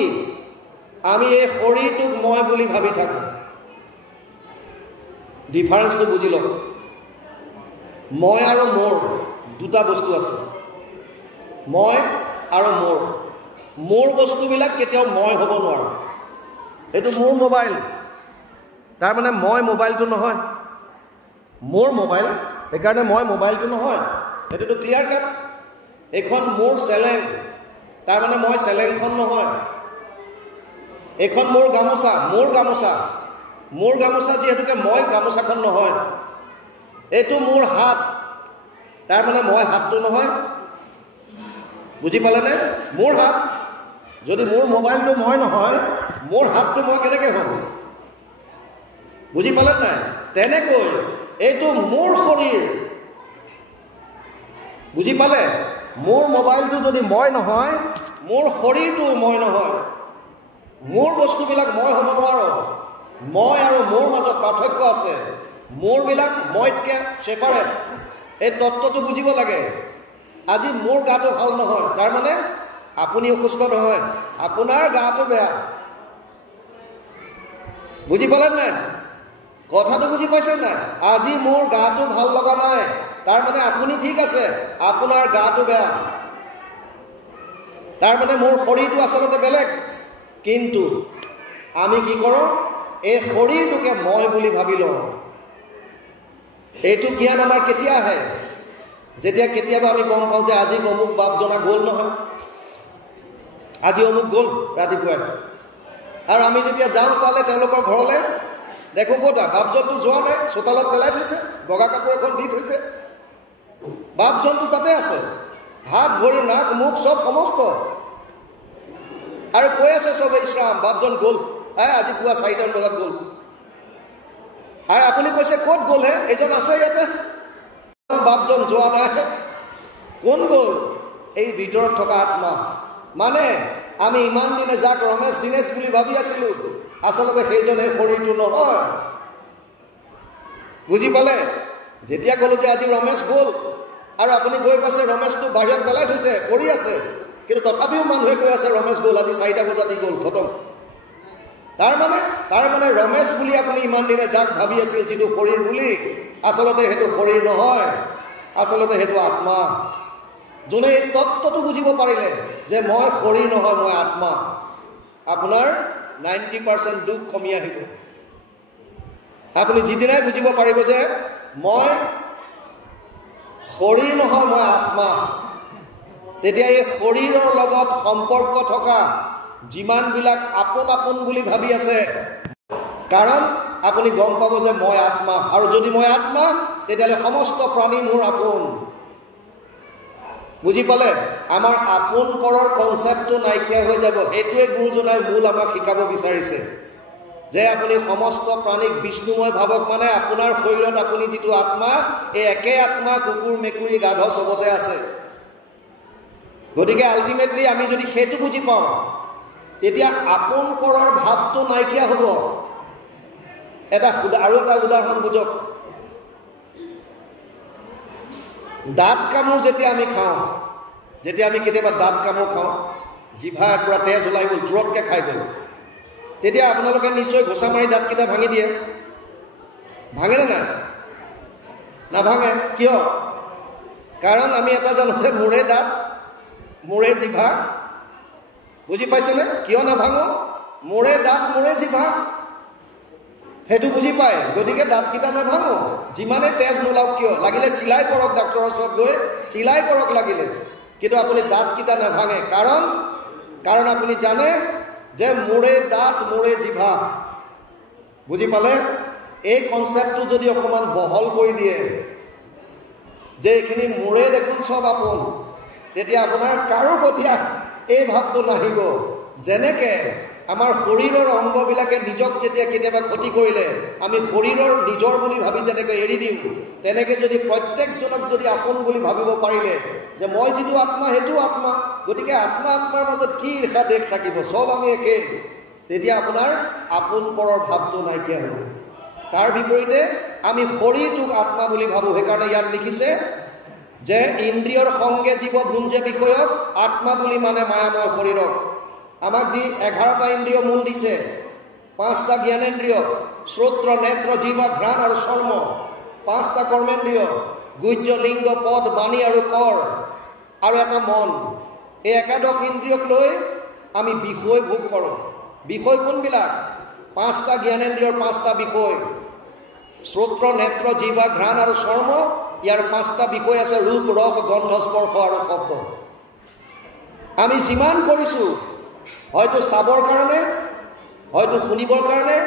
আমি এই শৰীৰটোক মই বুলি ভাবি থাকোঁ। ডিফাৰেন্সটো বুজি লওক। মই আৰু মোৰ দুটা বস্তু আছে, মই আৰু মোৰ। মোৰ বস্তুবিলাক কেতিয়াও মই হ'ব নোৱাৰো। এইটো মোৰ মোবাইল, তাৰমানে মই মোবাইলটো নহয়। মোৰ মোবাইল, সেইকাৰণে মই মোবাইলটো নহয়। এইটোতো ক্লিয়াৰ কাট। এইখন মোৰ চেলেং, তাৰমানে মই চেলেংখন নহয়। এইখন মোৰ গামোচা, মোৰ গামোচা, মোৰ গামোচা যিহেতুকে মই গামোচাখন নহয়। এইটো মোৰ হাত, তাৰমানে মই হাতটো নহয়। বুজি পালেনে? মোৰ হাত। যদি মোৰ মোবাইলটো মই নহয়, মোৰ হাতটো মই কেনেকৈ হ'ম? বুজি পালে নাই? তেনেকৈ এইটো মোৰ শৰীৰ। বুজি পালে? মোৰ মোবাইলটো যদি মই নহয়, মোৰ শৰীৰটো মই নহয়। মোৰ বস্তুবিলাক মই হ'ব নোৱাৰো। মই আৰু মোৰ মাজত পাৰ্থক্য আছে। মোৰবিলাক মইতকৈ ছেপাৰেট। এই তত্ত্বটো বুজিব লাগে। আজি মোৰ গাটো ভাল নহয়, তাৰমানে আপুনি অসুস্থ নহয়, আপোনাৰ গাটো বেয়া। বুজি পালে নাই? কথাটো বুজি পাইছে নাই? আজি মোৰ গাটো ভাল লগা নাই, তাৰমানে আপুনি ঠিক আছে, আপোনাৰ গাটো বেয়া। তাৰমানে মোৰ শৰীৰটো আচলতে বেলেগ। কিন্তু আমি কি কৰোঁ? এই শৰীৰটোকে মই বুলি ভাবি লওঁ। এইটো জ্ঞান আমাৰ কেতিয়া আহে? যেতিয়া কেতিয়াবা আমি গম পাওঁ যে আজি অমুক বাপজনা গ'ল নহয়, আজি অমুক গ'ল ৰাতিপুৱাই, আৰু আমি যেতিয়া যাওঁ তালৈ তেওঁলোকৰ ঘৰলৈ, দেখোঁ ক'তা বাপজনটো যোৱা নাই, চোতালত পেলাই থৈছে, বগা কাপোৰ এখন দি থৈছে, বাপজনটো তাতে আছে, হাত ভৰি নাক মুখ চব সমস্ত, আৰু কৈ আছে চবে ইছৰাম বাপজন গ'ল, আজি পুৱা 4টামান বজাত গ'ল। আৰু আপুনি কৈছে ক'ত গ'ল হে? এইজন আছে ইয়াতে, বাপজন যোৱা নাই। কোন গ'ল? এই ভিতৰত থকা আত্মা। মানে আমি ইমান দিনে যাক ৰমেশ দিনেশ বুলি ভাবি আছিলোঁ, আচলতে সেইজনে শৰীৰটো নহয়। বুজি পালে? যেতিয়া ক'লো যে আজি ৰমেশ গ'ল, আৰু আপুনি গৈ পাইছে ৰমেশটো বাহিৰত পেলাই থৈছে, পৰি আছে, কিন্তু তথাপিও মানুহে কৈ আছে ৰমেশ গ'ল, আজি 4টা বজাত গ'ল, খতম। তাৰমানে ৰমেশ বুলি আপুনি ইমান দিনে যাক ভাবি আছিল যিটো শৰীৰ বুলি, আচলতে সেইটো শৰীৰ নহয়, আচলতে সেইটো আত্মা। যোনে এই তত্ত্বটো বুজিব পাৰিলে যে মই শৰীৰ নহয়, মই আত্মা, আপোনাৰ 90% দুখ কমি আহিব। আপুনি যিদিনাই বুজিব পাৰিব যে মই শৰীৰ নহয়, মই আত্মা, তেতিয়া এই শৰীৰৰ লগত সম্পৰ্ক থকা যিমানবিলাক আপোন আপোন বুলি ভাবি আছে, কাৰণ আপুনি গম পাব যে মই আত্মা, আৰু যদি মই আত্মা তেতিয়াহ'লে সমস্ত প্ৰাণী মোৰ আপোন। বুজি পালে? আমাৰ আপোন পৰৰ কনচেপ্টটো নাইকিয়া হৈ যাব। সেইটোৱে গুৰুজনাই মূল আমাক শিকাব বিচাৰিছে, যে আপুনি সমস্ত প্ৰাণীক বিষ্ণুময় ভাবক। মানে আপোনাৰ শৰীৰত আপুনি যিটো আত্মা, এই একে আত্মা কুকুৰ মেকুৰী গাধ চবতে আছে। গতিকে আল্টিমেটলি আমি যদি সেইটো বুজি পাওঁ, তেতিয়া আপোন পৰৰ ভাৱটো নাইকিয়া হ'ব। আৰু এটা উদাহৰণ বুজক। দাঁত কামোৰ যেতিয়া আমি খাওঁ, যেতিয়া আমি কেতিয়াবা দাঁত কামোৰ খাওঁ, জিভা পৰা তেজ ওলাই গ'ল, জোৰতকৈ খাই গ'ল, তেতিয়া আপোনালোকে নিশ্চয় ঘোচা মাৰি দাঁতকেইটা ভাঙি দিয়ে। ভাঙেনে নাই? নাভাঙে। কিয়? কাৰণ আমি এটা জানো যে মোৰে দাঁত, মোৰে জিভা। বুজি পাইছেনে? কিয় নাভাঙো? মোৰে দাঁত, মোৰে জিভা, সেইটো বুজি পায়। গতিকে দাঁতকেইটা নাভাঙো, যিমানে তেজ নোলাওক কিয়, লাগিলে চিলাই কৰক, ডাক্তৰৰ ওচৰত গৈ চিলাই কৰক লাগিলে, কিন্তু আপুনি দাঁতকেইটা নাভাঙে। কাৰণ আপুনি জানে যে মোৰে দাঁত, মোৰে জিভা, বুজি পালে? এই কনচেপ্টটো যদি অকণমান বহল কৰি দিয়ে যে এইখিনি মোৰে দেখোন চব আপোন, তেতিয়া আপোনাৰ কাৰো প্ৰতি এই ভাৱটো নাহিব। যেনেকৈ আমাৰ শৰীৰৰ অংগবিলাকে নিজক যেতিয়া কেতিয়াবা ক্ষতি কৰিলে আমি শৰীৰৰ নিজৰ বুলি ভাবি যেনেকৈ এৰি দিওঁ, তেনেকৈ যদি প্ৰত্যেকজনক যদি আপোন বুলি ভাবিব পাৰিলে যে মই যিটো আত্মা সেইটো আত্মা, গতিকে আত্মা আত্মাৰ মাজত কি ৰেখা দেশ থাকিব, চব আমি একেই, তেতিয়া আপোনাৰ আপোন পৰৰ ভাৱটো নাইকিয়া হ'ব। তাৰ বিপৰীতে আমি শৰীৰটোক আত্মা বুলি ভাবোঁ। সেইকাৰণে ইয়াত লিখিছে যে ইন্দ্ৰিয়ৰ সংগে জীৱ ভুঞ্জে বিষয়ক, আত্মা বুলি মানে মায়াময় শৰীৰক। আমাক যি 11টা ইন্দ্ৰিয় মূল দিছে, 5টা জ্ঞানেন্দ্ৰিয়, শ্ৰোত্ৰ, নেত্ৰ, জিহ্বা, ঘ্ৰাণ আৰু চৰ্ম, 5টা কৰ্মেন্দ্ৰিয়, গুহ্য, লিংগ, পদ, বাণী আৰু কৰ, আৰু এটা মন। এই একাদশ ইন্দ্ৰিয়ক লৈ আমি বিষয় ভোগ কৰোঁ। বিষয় কোনবিলাক? 5টা জ্ঞানেন্দ্ৰিয়ৰ 5টা বিষয়, শ্ৰোত্ৰ, নেত্ৰ, জিহ্বা, ঘ্ৰাণ আৰু চৰ্ম, ইয়াৰ 5টা বিষয় আছে, ৰূপ, ৰস, গন্ধ, স্পৰ্শ আৰু শব্দ। আমি যিমান কৰিছোঁ, হয়তো চাবৰ কাৰণে, হয়তো শুনিবৰ কাৰণে,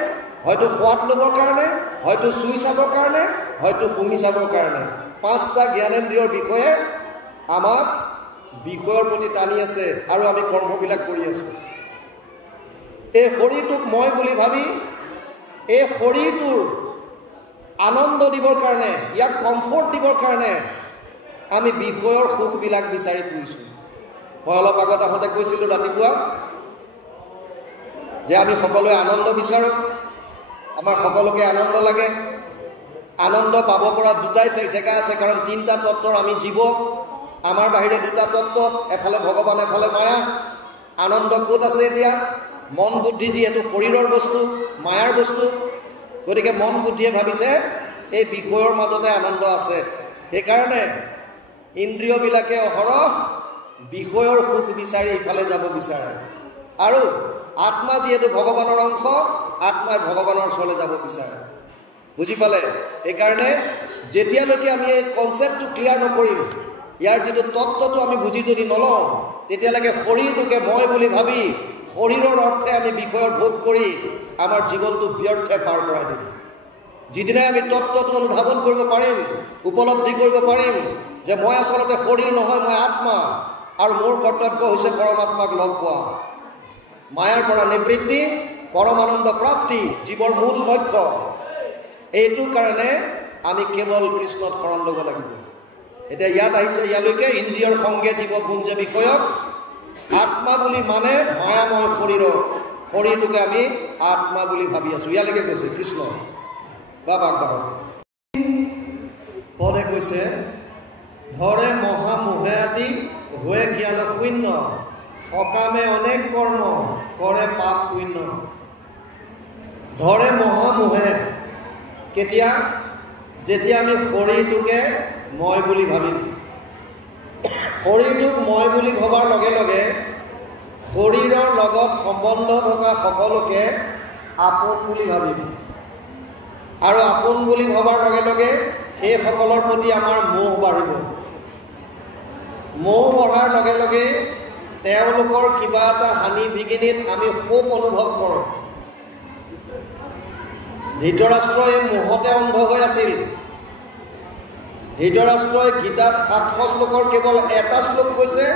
হয়তো সোৱাদ ল'বৰ কাৰণে, হয়তো চুই চাবৰ কাৰণে, হয়তো শুঙি চাবৰ কাৰণে, 5টা জ্ঞানেন্দ্ৰিয়ৰ বিষয়ে আমাক বিষয়ৰ প্ৰতি টানি আছে আৰু আমি কৰ্মবিলাক কৰি আছোঁ। এই শৰীৰটোক মই বুলি ভাবি এই শৰীৰটোৰ আনন্দ দিবৰ কাৰণে, ইয়াক কমফৰ্ট দিবৰ কাৰণে আমি বিষয়ৰ সুখবিলাক বিচাৰি ফুৰিছোঁ। মই অলপ আগত আহোঁতে কৈছিলোঁ ৰাতিপুৱা যে আমি সকলোৱে আনন্দ বিচাৰোঁ, আমাৰ সকলোকে আনন্দ লাগে। আনন্দ পাব পৰা দুটাই জেগা আছে, কাৰণ 3টা তত্ত্বৰ আমি জীৱ, আমাৰ বাহিৰে 2টা তত্ত্ব, এফালে ভগৱান এফালে মায়া। আনন্দ ক'ত আছে এতিয়া? মন বুদ্ধি যিহেতু শৰীৰৰ বস্তু, মায়াৰ বস্তু, গতিকে মন বুদ্ধিয়ে ভাবিছে এই বিষয়ৰ মাজতে আনন্দ আছে। সেইকাৰণে ইন্দ্ৰিয়বিলাকে অহৰহ বিষয়ৰ সুখ বিচাৰি ইফালে যাব বিচাৰে। আৰু আত্মা যিহেতু ভগৱানৰ অংশ, আত্মাই ভগৱানৰ ওচৰলৈ যাব বিচাৰে। বুজি পালে? সেইকাৰণে যেতিয়ালৈকে আমি এই কনচেপ্টটো ক্লিয়াৰ নকৰিম, ইয়াৰ যিটো তত্ত্বটো আমি বুজি যদি নলওঁ, তেতিয়ালৈকে শৰীৰটোকে মই বুলি ভাবি শৰীৰৰ অৰ্থে আমি বিষয়ৰ ভোগ কৰি আমাৰ জীৱনটো ব্যৰ্থে পাৰ কৰাই দিম। যিদিনাই আমি তত্ত্বটো অনুধাৱন কৰিব পাৰিম, উপলব্ধি কৰিব পাৰিম যে মই আচলতে শৰীৰ নহয়, মই আত্মা, আৰু মোৰ কৰ্তব্য হৈছে পৰমাত্মাক লগ পোৱা, মায়াৰ পৰা নিবৃত্তি, পৰমানন্দ প্ৰাপ্তি জীৱৰ মূল লক্ষ্য। এইটোৰ কাৰণে আমি কেৱল কৃষ্ণত শৰণ ল'ব লাগিব। এতিয়া ইয়াত আহিছে, ইয়ালৈকে ইন্দ্ৰিয়ৰ সংগে জীৱ ভুঞ্জে বিষয়ক, আত্মা বুলি মানে মায়াময় শৰীৰৰ, শৰীৰটোকে আমি আত্মা বুলি ভাবি আছোঁ। ইয়ালৈকে কৈছে কৃষ্ণ বা বাগবাহক পদে কৈছে, ধৰে মহামোহে আতি হৈ জ্ঞান শূন্য, সকামে অনেক কৰ্ম কৰে পাপ শূন্য। ধৰে মহামোহে কেতিয়া? যেতিয়া আমি শৰীৰটোকে মই বুলি ভাবিম। শৰীৰটোক মই বুলি ভবাৰ লগে লগে শৰীৰৰ লগত সম্বন্ধ থকা সকলোকে আপোন বুলি ভাবিম, আৰু আপোন বুলি ভবাৰ লগে লগে সেইসকলৰ প্ৰতি আমাৰ মোহ বাঢ়িব। মোহ বঢ়াৰ লগে লগে তেওঁলোকৰ কিবা এটা হানি বিঘিনিত আমি শোক অনুভৱ কৰোঁ। ধৃতৰাষ্ট্ৰই মোহতে অন্ধ হৈ আছিল। ধৃতৰাষ্ট্ৰই গীতাত 700 শ্লোকৰ কেৱল এটা শ্লোক কৈছে,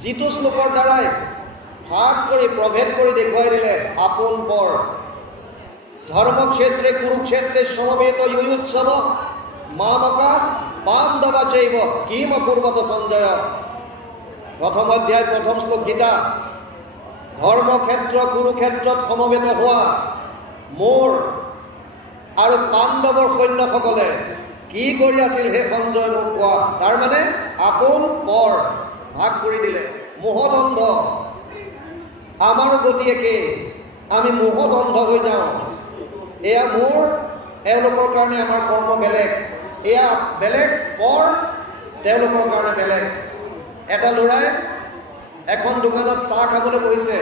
যিটো শ্লোকৰ দ্বাৰাই ভাগ কৰি প্ৰভেদ কৰি দেখুৱাই দিলে আপোন পৰ। ধৰ্মক্ষেত্ৰে কুৰুক্ষেত্ৰে সমবেত যুয়োৎসৱ মামকা পাণ্ডৱা চৈব কিম অকুৰ্বত সঞ্জয়। প্ৰথম অধ্যায় প্ৰথম শ্লোক গীতা। ধৰ্মক্ষেত্ৰ কুৰুক্ষেত্ৰত সমবেত হোৱা মোৰ আৰু পাণ্ডৱৰ সৈন্যসকলে কি কৰি আছিল হে সঞ্জয় মোক কোৱা। তাৰমানে আপোন পৰ ভাগ কৰি দিলে। মোহত অন্ধ, আমাৰো গতি একেই, আমি মোহত অন্ধ হৈ যাওঁ। এয়া মোৰ, এওঁলোকৰ কাৰণে আমাৰ কৰ্ম বেলেগ, এয়া বেলেগ পৰ, তেওঁলোকৰ কাৰণে বেলেগ। এটা ল'ৰাই এখন দোকানত চাহ খাবলৈ বহিছে।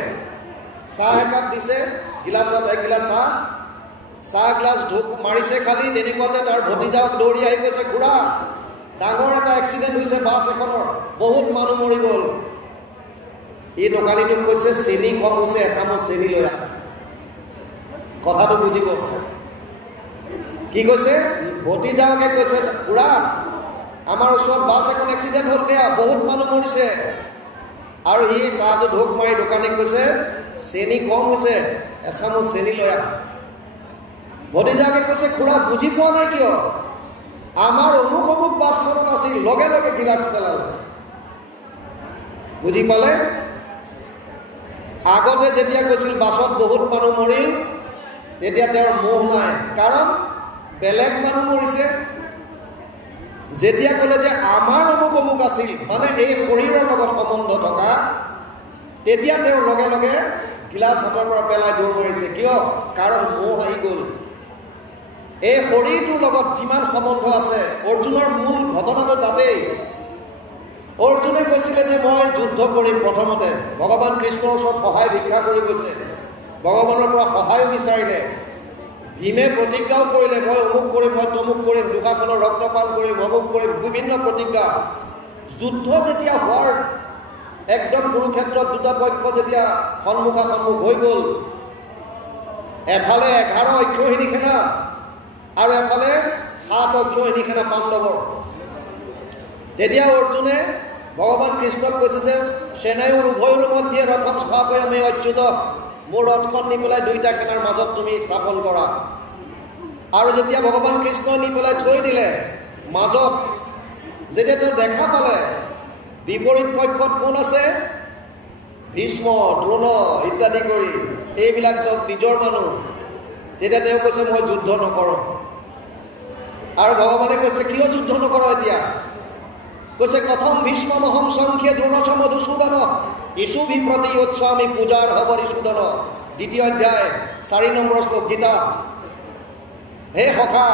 চাহ একাপ দিছে, গিলাচত 1 গিলাচ চাহ গ্লাছ ঢোক মাৰিছে খালি, তেনেকুৱাতে তাৰ ভতিজাক দৌৰি আহি কৈছে, খুৰা ডাঙৰ এটা এক্সিডেণ্ট হৈছে বাছ এখনৰ, বহুত মানুহ মৰি গ'ল। এই দোকানীটোক কৈছে, চেনি কম হৈছে, এচামুচ চেনি লৈ আহ। কথাটো বুজিব কি কৈছে ভতিজাকে কৈছে খুৰা আমাৰ ওচৰত বাছ এখন এক্সিডেণ্ট হ'ল দিয়া বহুত মানুহ মৰিছে আৰু সি চাহটো ঢোক মাৰি দোকানীক কৈছে চেনি কম হৈছে এচামুচ চেনি লৈ আহ ভতিজাকে কৈছে খুৰা বুজি পোৱা নাই কিয় আমাৰ অমুক বাছখনত আছিল লগে লগে গিলাচ পেলালে বুজি পালে আগতে যেতিয়া কৈছিল বাছত বহুত মানুহ মৰিল তেতিয়া তেওঁৰ মোহ নাই কাৰণ বেলেগ মানুহ মৰিছে যেতিয়া ক'লে যে আমাৰ অমুক আছিল মানে এই শৰীৰৰ লগত সম্বন্ধ থকা তেতিয়া তেওঁ লগে লগে গিলাচ হাতৰ পৰা পেলাই দৌৰ মাৰিছে কিয় কাৰণ মোহ আহি গ'ল এই শৰীৰটোৰ লগত যিমান সম্বন্ধ আছে অৰ্জুনৰ মূল ঘটনাটো তাতেই অৰ্জুনে কৈছিলে যে মই যুদ্ধ কৰিম প্ৰথমতে ভগৱান কৃষ্ণৰ ওচৰত সহায় ভিক্ষা কৰি গৈছে ভগৱানৰ পৰা সহায় বিচাৰিলে ভীমে প্ৰতিজ্ঞাও কৰিলে মই অমুক কৰিম মই তমুক কৰিম দুখাখনৰ ৰক্তপান কৰিম অমুক কৰিম বিভিন্ন প্ৰতিজ্ঞা যুদ্ধ যেতিয়া হোৱাৰ একদম কুৰুক্ষেত্ৰত দুটা পক্ষ যেতিয়া সন্মুখ হৈ গ'ল এফালে 11 অক্ষৌহিণী সেনা আৰু এফালে 7 অক্ষৌহিণী সেনা পাণ্ডৱৰ তেতিয়া অৰ্জুনে ভগৱান কৃষ্ণক কৈছে যে সেনায়ুৰ উভয়ৰ মধ্যে ৰথম স্থাপয়ামি অচ্যুত মোৰ ৰথখন নি পেলাই দুইটা সেনাৰ মাজত তুমি স্থাপন কৰা আৰু যেতিয়া ভগৱান কৃষ্ণ নি পেলাই থৈ দিলে মাজত যেতিয়া তেওঁ দেখা পালে বিপৰীত পক্ষত কোন আছে ভীষ্ম দ্ৰোণ ইত্যাদি কৰি এইবিলাক চব নিজৰ মানুহ তেতিয়া তেওঁ কৈছে মই যুদ্ধ নকৰোঁ আৰু ভগৱানে কৈছে কিয় যুদ্ধ নকৰ এতিয়া কৈছে কথম ভীষ্ম মহম সংখ্যে দ্ৰোণচ মধুসূদন ইছু বিপ্ৰতি উৎসামী পূজাৰ হবৰি সুদন দ্বিতীয় অধ্যায় 4 নম্বৰ শ্লোক গীতা হে সখা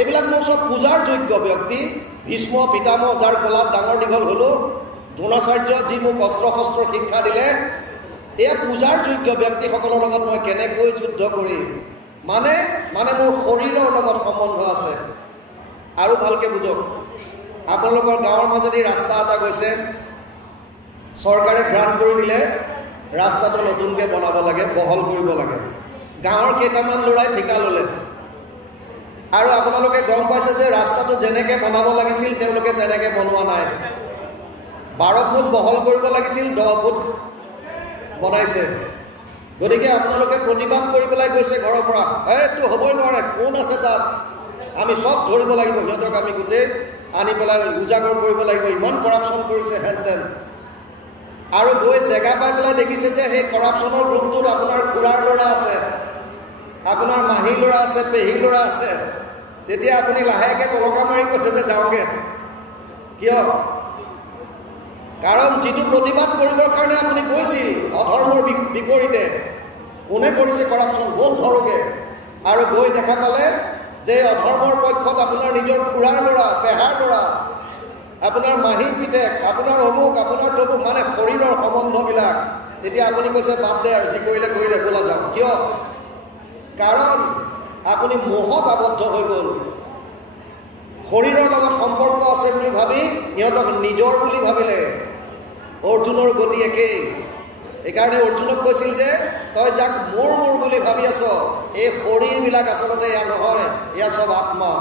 এইবিলাক মোৰ চব পূজাৰ যোগ্য ব্যক্তি ভীষ্ম পিতামহ যাৰ কলাত ডাঙৰ দীঘল হলো দ্ৰোণাচাৰ্য যি মোক অস্ত্ৰ শস্ত্ৰ শিক্ষা দিলে এয়া পূজাৰ যোগ্য ব্যক্তিসকলৰ লগত মই কেনেকৈ যুদ্ধ কৰিম মানে মোৰ শৰীৰৰ লগত সম্বন্ধ আছে আৰু ভালকে বুজক আপোনালোকৰ গাঁৱৰ মাজেদি ৰাস্তা এটা গৈছে চৰকাৰে গ্ৰান্ট কৰি দিলে ৰাস্তাটো নতুনকৈ বনাব লাগে বহল কৰিব লাগে গাঁৱৰ কেইটামান ল'ৰাই ঠিকা ল'লে আৰু আপোনালোকে গম পাইছে যে ৰাস্তাটো যেনেকৈ বনাব লাগিছিল তেওঁলোকে তেনেকৈ বনোৱা নাই 12 ফুট বহল কৰিব লাগিছিল 10 ফুট বনাইছে গতিকে আপোনালোকে প্ৰতিবাদ কৰি পেলাই গৈছে ঘৰৰ পৰা এইটো হ'বই নোৱাৰে কোন আছে তাত আমি চব ধৰিব লাগিব সিহঁতক আমি গোটেই আনি পেলাই উজাগৰ কৰিব লাগিব ইমান কৰাপশ্যন কৰিছে হেনতেন আৰু গৈ জেগা পাই পেলাই দেখিছে যে সেই কৰাপশ্যনৰ গ্ৰুপটোত আপোনাৰ খুৰাৰ ল'ৰা আছে আপোনাৰ মাহী ল'ৰা আছে পেহী ল'ৰা আছে তেতিয়া আপুনি লাহেকৈ তলকা মাৰি কৈছে যে যাওঁগৈ কিয় কাৰণ যিটো প্ৰতিবাদ কৰিবৰ কাৰণে আপুনি কৈছিল অধৰ্মৰ বিপৰীতে কোনে কৰিছে কৰাপশ্যন বল ধৰোগে আৰু গৈ দেখা পালে যে অধৰ্মৰ পক্ষত আপোনাৰ নিজৰ খুৰাৰ ল'ৰা পেহাৰ ল'ৰা আপোনাৰ মাহী পিতেক আপোনাৰ অমুক আপোনাৰ তমুক মানে শৰীৰৰ সম্বন্ধবিলাক তেতিয়া আপুনি কৈছে বাদ দে আৰু যি কৰিলে বলা যাওঁ কিয় কাৰণ আপুনি মোহত আবদ্ধ হৈ গ'ল শৰীৰৰ লগত সম্পৰ্ক আছে বুলি ভাবি সিহঁতক নিজৰ বুলি ভাবিলে অৰ্জুনৰ গতি একেই এইকাৰণে অৰ্জুনক কৈছিল যে তই যাক মোৰ বুলি ভাবি আছ এই শৰীৰবিলাক আচলতে এয়া নহয় এয়া চব আত্মা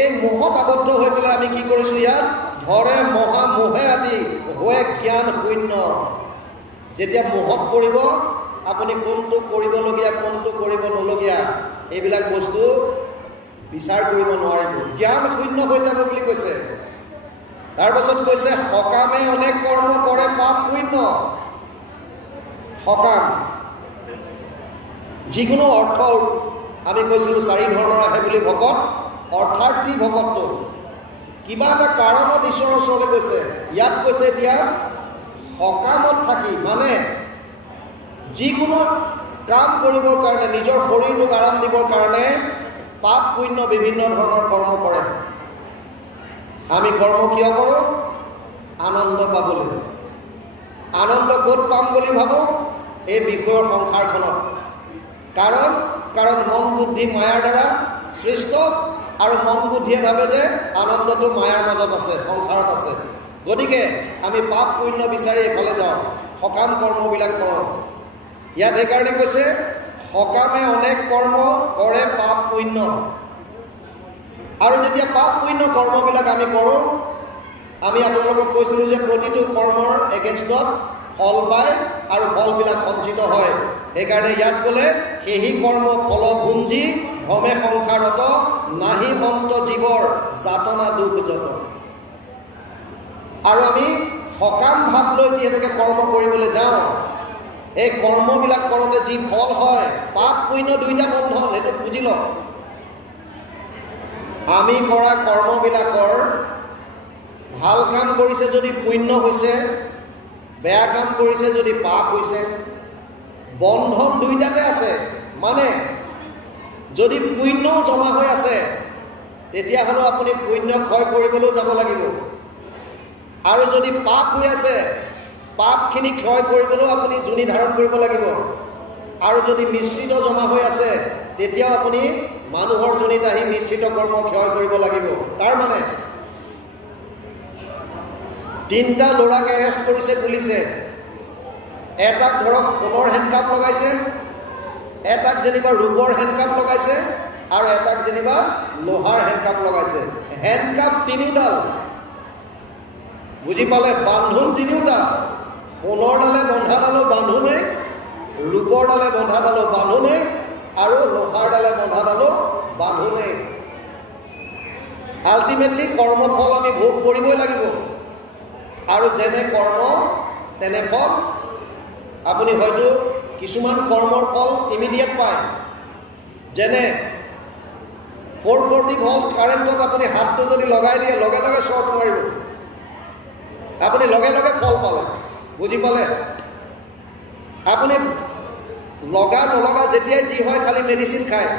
এই মোহত আবদ্ধ হৈ পেলাই আমি কি কৰিছোঁ ইয়াত ধৰে মহা মোহে আদি হয় জ্ঞান শূন্য যেতিয়া মোহত পৰিব আপুনি কোনটো কৰিবলগীয়া কোনটো কৰিব নলগীয়া এইবিলাক বস্তু বিচাৰ কৰিব নোৱাৰিব জ্ঞান শূন্য হৈ যাব বুলি কৈছে তাৰপাছত কৈছে সকামে অনেক কৰ্ম কৰে পাপ শূন্য সকাম যিকোনো অৰ্থ আমি কৈছিলোঁ 4 ধৰণৰ আহে বুলি ভকত অৰ্থাৰ্থী ভকতটো কিবা এটা কাৰণত ঈশ্বৰৰ ওচৰলৈ গৈছে ইয়াত কৈছে এতিয়া সকামত থাকি মানে যিকোনো কাম কৰিবৰ কাৰণে নিজৰ শৰীৰটোক আৰাম দিবৰ কাৰণে পাপ পুণ্য বিভিন্ন ধৰণৰ কৰ্ম কৰে আমি কৰ্ম কিয় কৰোঁ আনন্দ পাবলৈ আনন্দ ক'ত পাম বুলি ভাবোঁ এই বিষয়ৰ সংসাৰখনত কাৰণ মন বুদ্ধি মায়াৰ দ্বাৰা সৃষ্ট আৰু মন বুদ্ধিয়ে ভাবে যে আনন্দটো মায়াৰ মাজত আছে সংসাৰত আছে গতিকে আমি পাপ পুণ্য বিচাৰি এফালে যাওঁ সকাম কৰ্মবিলাক কৰোঁ ইয়াত সেইকাৰণে কৈছে সকামে অনেক কৰ্ম কৰে পাপ পুণ্য আৰু যেতিয়া পাপ পুণ্য কৰ্মবিলাক আমি কৰোঁ আমি আপোনালোকক কৈছিলোঁ যে প্ৰতিটো কৰ্মৰ এগেইনষ্টত ফল পায় আৰু ফলবিলাক সঞ্চিত হয় সেইকাৰণে ইয়াত ক'লে সেই কৰ্ম ফলভুঞ্জী ভ্ৰমে সংসাৰত নাহি অন্ত জীৱৰ যাতনা দুখ যত আৰু আমি সকাম ভাৱ লৈ যিহেতুকে কৰ্ম কৰিবলৈ যাওঁ এই কৰ্মবিলাক কৰোঁতে যি ফল হয় পাপ পুণ্য দুইটা বন্ধন সেইটো বুজি লওক আমি কৰা কৰ্মবিলাকৰ ভাল কাম কৰিছে যদি পুণ্য হৈছে বেয়া কাম কৰিছে যদি পাপ হৈছে বন্ধন দুইটাতে আছে মানে যদি পুণ্য জমা হৈ আছে তেতিয়াহ'লে আপুনি পুণ্য ক্ষয় কৰিবলৈও যাব লাগিব আৰু যদি পাপ হৈ আছে পাপখিনি ক্ষয় কৰিবলৈও আপুনি জুনি ধাৰণ কৰিব লাগিব আৰু যদি মিশ্ৰিত জমা হৈ আছে তেতিয়াও আপুনি মানুহৰ জুনিত আহি মিশ্ৰিত কৰ্ম ক্ষয় কৰিব লাগিব তাৰ মানে তিনিটা ল'ৰাক এৰেষ্ট কৰিছে পুলিচে এটাক ধৰক সোণৰ হেণ্ডকাপ লগাইছে এটাক যেনিবা ৰূপৰ হেণ্ডকাপ লগাইছে আৰু এটাক যেনিবা লোহাৰ হেণ্ডকাপ লগাইছে হেণ্ডকাপ তিনিওডাল বুজি পালে বান্ধোন তিনিওটা সোণৰ ডালে বন্ধাডালো বান্ধোনেই ৰূপৰ ডালে বন্ধাডালো বান্ধোনেই আৰু লোহাৰ ডালে বন্ধাডালো বান্ধোনেই আল্টিমেটলি কৰ্মফল আমি ভোগ কৰিবই লাগিব আৰু যেনে কৰ্ম তেনে ফল আপুনি হয়তো কিছুমান কৰ্মৰ ফল ইমিডিয়েট পায় যেনে 440 ভোল্ট কাৰেণ্টত আপুনি হাতটো যদি লগাই দিয়ে লগে লগে শ্বৰ্ট মাৰিব আপুনি লগে লগে ফল পালে বুজি পালে আপুনি লগা নলগা যেতিয়াই যি হয় খালি মেডিচিন খায়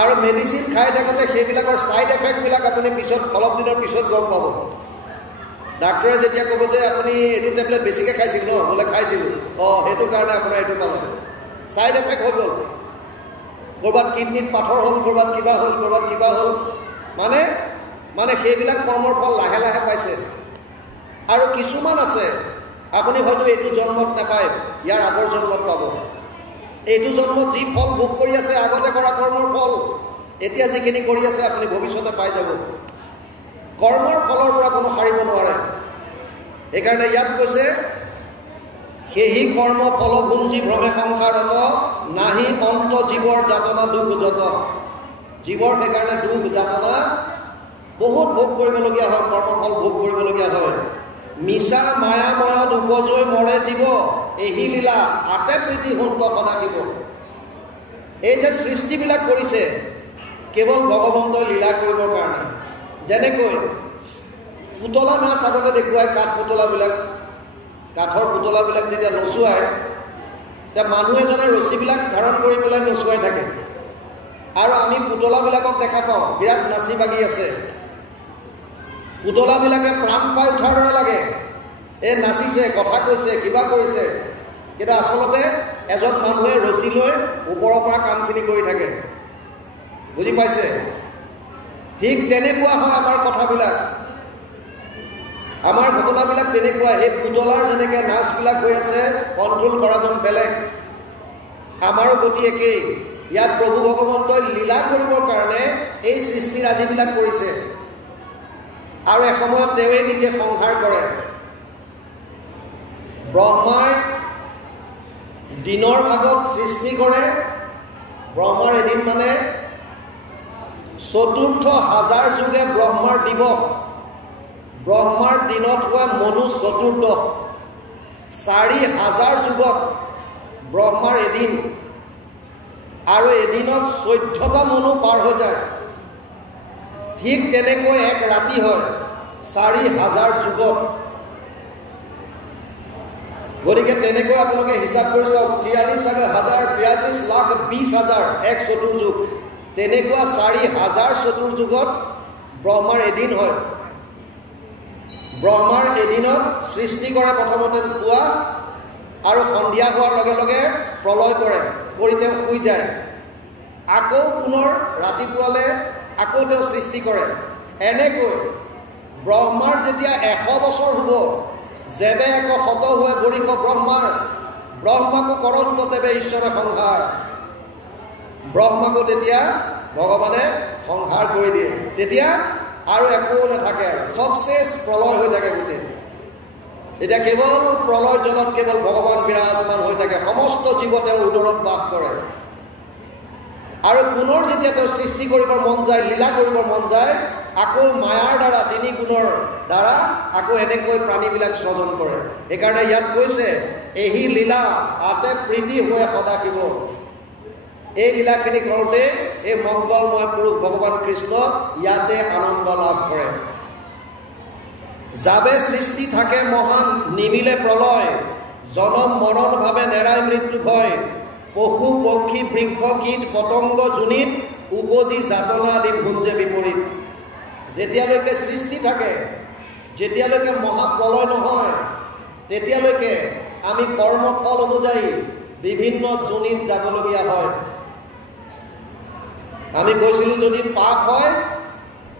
আৰু মেডিচিন খাই থাকোঁতে সেইবিলাকৰ ছাইড এফেক্টবিলাক আপুনি পিছত অলপ দিনৰ পিছত গম পাব ডাক্তৰে যেতিয়া ক'ব যে আপুনি এইটো টেবলেট বেছিকৈ খাইছিল ন বোলে খাইছিলোঁ সেইটো কাৰণে আপোনাৰ এইটো পালে ছাইড এফেক্ট হৈ গ'ল ক'ৰবাত কিডনীত পাথৰ হ'ল ক'ৰবাত কিবা হ'ল মানে সেইবিলাক কৰ্মৰ ফল লাহে লাহে পাইছে আৰু কিছুমান আছে আপুনি হয়তো এইটো জন্মত নাপায় ইয়াৰ আগৰ জন্মত পাব এইটো জন্মত যি ফল ভোগ কৰি আছে আগতে কৰা কৰ্মৰ ফল এতিয়া যিখিনি কৰি আছে আপুনি ভৱিষ্যতে পাই যাব কৰ্মৰ ফলৰ পৰা কোনো সাৰিব নোৱাৰে সেইকাৰণে ইয়াত কৈছে সেই কৰ্ম ফলভুঞ্জী ভ্ৰমে সংসাৰত নাহি অন্ত জীৱৰ যাতনা দুখ যত জীৱৰ সেইকাৰণে দুখ যাতনা বহুত ভোগ কৰিবলগীয়া হয় কৰ্মফল ভোগ কৰিবলগীয়া হয় মিছা মায়াময়ত উপজয় মৰে জীৱ এহি লীলা আতে প্ৰীতি সুন্ত সদাকিব এই যে সৃষ্টিবিলাক কৰিছে কেৱল ভগৱন্তই লীলা কৰিবৰ কাৰণে যেনেকৈ পুতলা নাচ আগতে দেখুৱাই কাঠৰ পুতলাবিলাক যেতিয়া নচুৱাই তেতিয়া মানুহ এজনে ৰছীবিলাক ধাৰণ কৰি পেলাই নচুৱাই থাকে আৰু আমি পুতলাবিলাকক দেখা পাওঁ বিৰাট নাচি বাগি আছে পুতলাবিলাকে প্ৰাণ পাই উঠাৰ দৰে লাগে এই নাচিছে কথা কৈছে কিবা কৰিছে কিন্তু আচলতে এজন মানুহে ৰছী লৈ ওপৰৰ পৰা কামখিনি কৰি থাকে বুজি পাইছে ঠিক তেনেকুৱা হয় আমাৰ কথাবিলাক আমাৰ ঘটনাবিলাক তেনেকুৱা সেই পুতলাৰ যেনেকৈ নাচবিলাক হৈ আছে কণ্ট্ৰল কৰাজন বেলেগ আমাৰো গতি একেই ইয়াত প্ৰভু ভগৱন্তই লীলা কৰিবৰ কাৰণে এই সৃষ্টিৰাজিবিলাক কৰিছে আৰু এসময়ত তেওঁৱে নিজে সংহাৰ কৰে ব্ৰহ্মাৰ দিনৰ ভাগত সৃষ্টি কৰে ব্ৰহ্মাৰ এদিন মানে চতুৰ্থ হাজাৰ যুগে ব্ৰহ্মাৰ দিৱস ব্ৰহ্মাৰ দিনত হোৱা মনু চতুৰ্দশ 4000 যুগত ব্ৰহ্মাৰ এদিন আৰু এদিনত 14টা মনু পাৰ হৈ যায় ঠিক তেনেকৈ এক ৰাতি হয় 4000 যুগত গতিকে তেনেকৈ আপোনালোকে হিচাপ কৰি চাওক 43,000 এক চতুৰ্যুগ তেনেকুৱা 4000 চতুৰ্যুগত ব্ৰহ্মাৰ এদিন হয় ব্ৰহ্মাৰ এদিনত সৃষ্টি কৰে প্ৰথমতে পুৱা আৰু সন্ধিয়া হোৱাৰ লগে লগে প্ৰলয় কৰে কৰি তেওঁ শুই যায় আকৌ পুনৰ ৰাতিপুৱালে আকৌ তেওঁ সৃষ্টি কৰে এনেকৈ ব্ৰহ্মাৰ যেতিয়া 100 বছৰ হ'ব যেবে 100 হোৱা গৰিক ব্ৰহ্মাকো কৰন্ত তেবে ঈশ্বৰে সংহাৰ। ব্ৰহ্মাকো তেতিয়া ভগৱানে সংহাৰ কৰি দিয়ে। তেতিয়া আৰু একো নাথাকে, চব শেষ, প্ৰলয় হৈ থাকে গোটেই। এতিয়া কেৱল প্ৰলয় জলত কেৱল ভগৱান বিৰাজমান হৈ থাকে, সমস্ত জীৱ তেওঁৰ উদৰত বাস কৰে। আৰু পুনৰ যেতিয়া তেওঁ সৃষ্টি কৰিবৰ মন যায়, লীলা কৰিবৰ মন যায়, আকৌ মায়াৰ দ্বাৰা, তিনি গুণৰ দ্বাৰা আকৌ এনেকৈ প্ৰাণীবিলাক সৃজন কৰে। সেইকাৰণে ইয়াত কৈছে, এহি লীলা আতে প্ৰীতি হৈ সদাশিৱ। এই লীলাখিনি কৰোঁতে এই মংগলময় পুৰুষ ভগৱান কৃষ্ণ ইয়াতে আনন্দ লাভ কৰে। যাবে সৃষ্টি থাকে মহান, নিমিলে প্ৰলয়, জনম মৰণ ভাৱে নেৰাই মৃত্যু ভয়, পশু পক্ষী বৃক্ষ কীট পতংগ জুনিত, উপজি যাতনা আদি ভুঞ্জে বিপৰীত। যেতিয়ালৈকে সৃষ্টি থাকে, যেতিয়ালৈকে মহাপ্ৰলয় নহয়, তেতিয়ালৈকে আমি কৰ্মফল অনুযায়ী বিভিন্ন জুনিত যাবলগীয়া হয়। আমি কৈছিলোঁ, যদি পাপ হয়,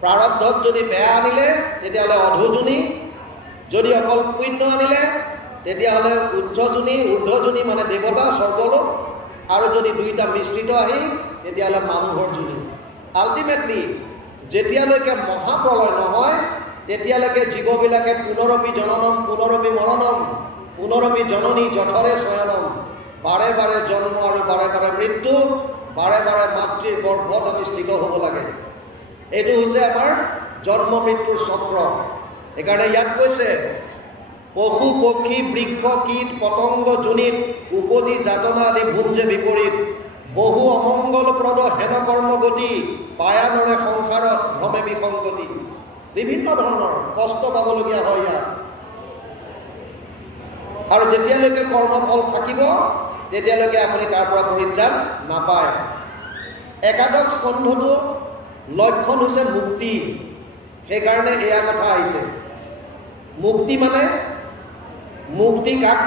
প্ৰাৰব্ধত যদি বেয়া আনিলে তেতিয়াহ'লে অধোজনী, যদি অকল পুণ্য আনিলে তেতিয়াহ'লে ঊৰ্ধ্বজনী মানে দেৱতা স্বৰ্গলোক, আৰু যদি দুইটা মিশ্ৰিত আহিল তেতিয়াহ'লে মানুহৰ জনী। আল্টিমেটলি যেতিয়ালৈকে মহাপ্ৰলয় নহয় তেতিয়ালৈকে জীৱবিলাকে পুনৰপি জননম পুনৰপি মৰণম পুনৰপি জননী জঠৰে শয়নম, বাৰে বাৰে জন্ম আৰু বাৰে বাৰে মৃত্যু, বাৰে বাৰে মাতৃৰ গৰ্ভত আমি স্থিত হ'ব লাগে। এইটো হৈছে আমাৰ জন্ম মৃত্যুৰ চক্ৰ। সেইকাৰণে ইয়াত কৈছে, পশু পক্ষী বৃক্ষ কীট পতংগ জুনিত, উপজি যাতনা আদি ভুঞ্জে বিপৰীত, বহু অমংগলপ্ৰদ হেন কৰ্ম গতি, পায়া নৰে সংসাৰত ভ্ৰমে বিসংগতি। বিভিন্ন ধৰণৰ কষ্ট পাবলগীয়া হয় ইয়াত। আৰু যেতিয়ালৈকে কৰ্মফল থাকিব তেতিয়ালৈকে আপুনি তাৰ পৰা পৰিত্ৰাণ নাপায়। একাদশ স্কন্ধটো লক্ষণ হৈছে মুক্তি। সেইকাৰণে এয়া কথা আহিছে। মুক্তি মানে, মুক্তি কাক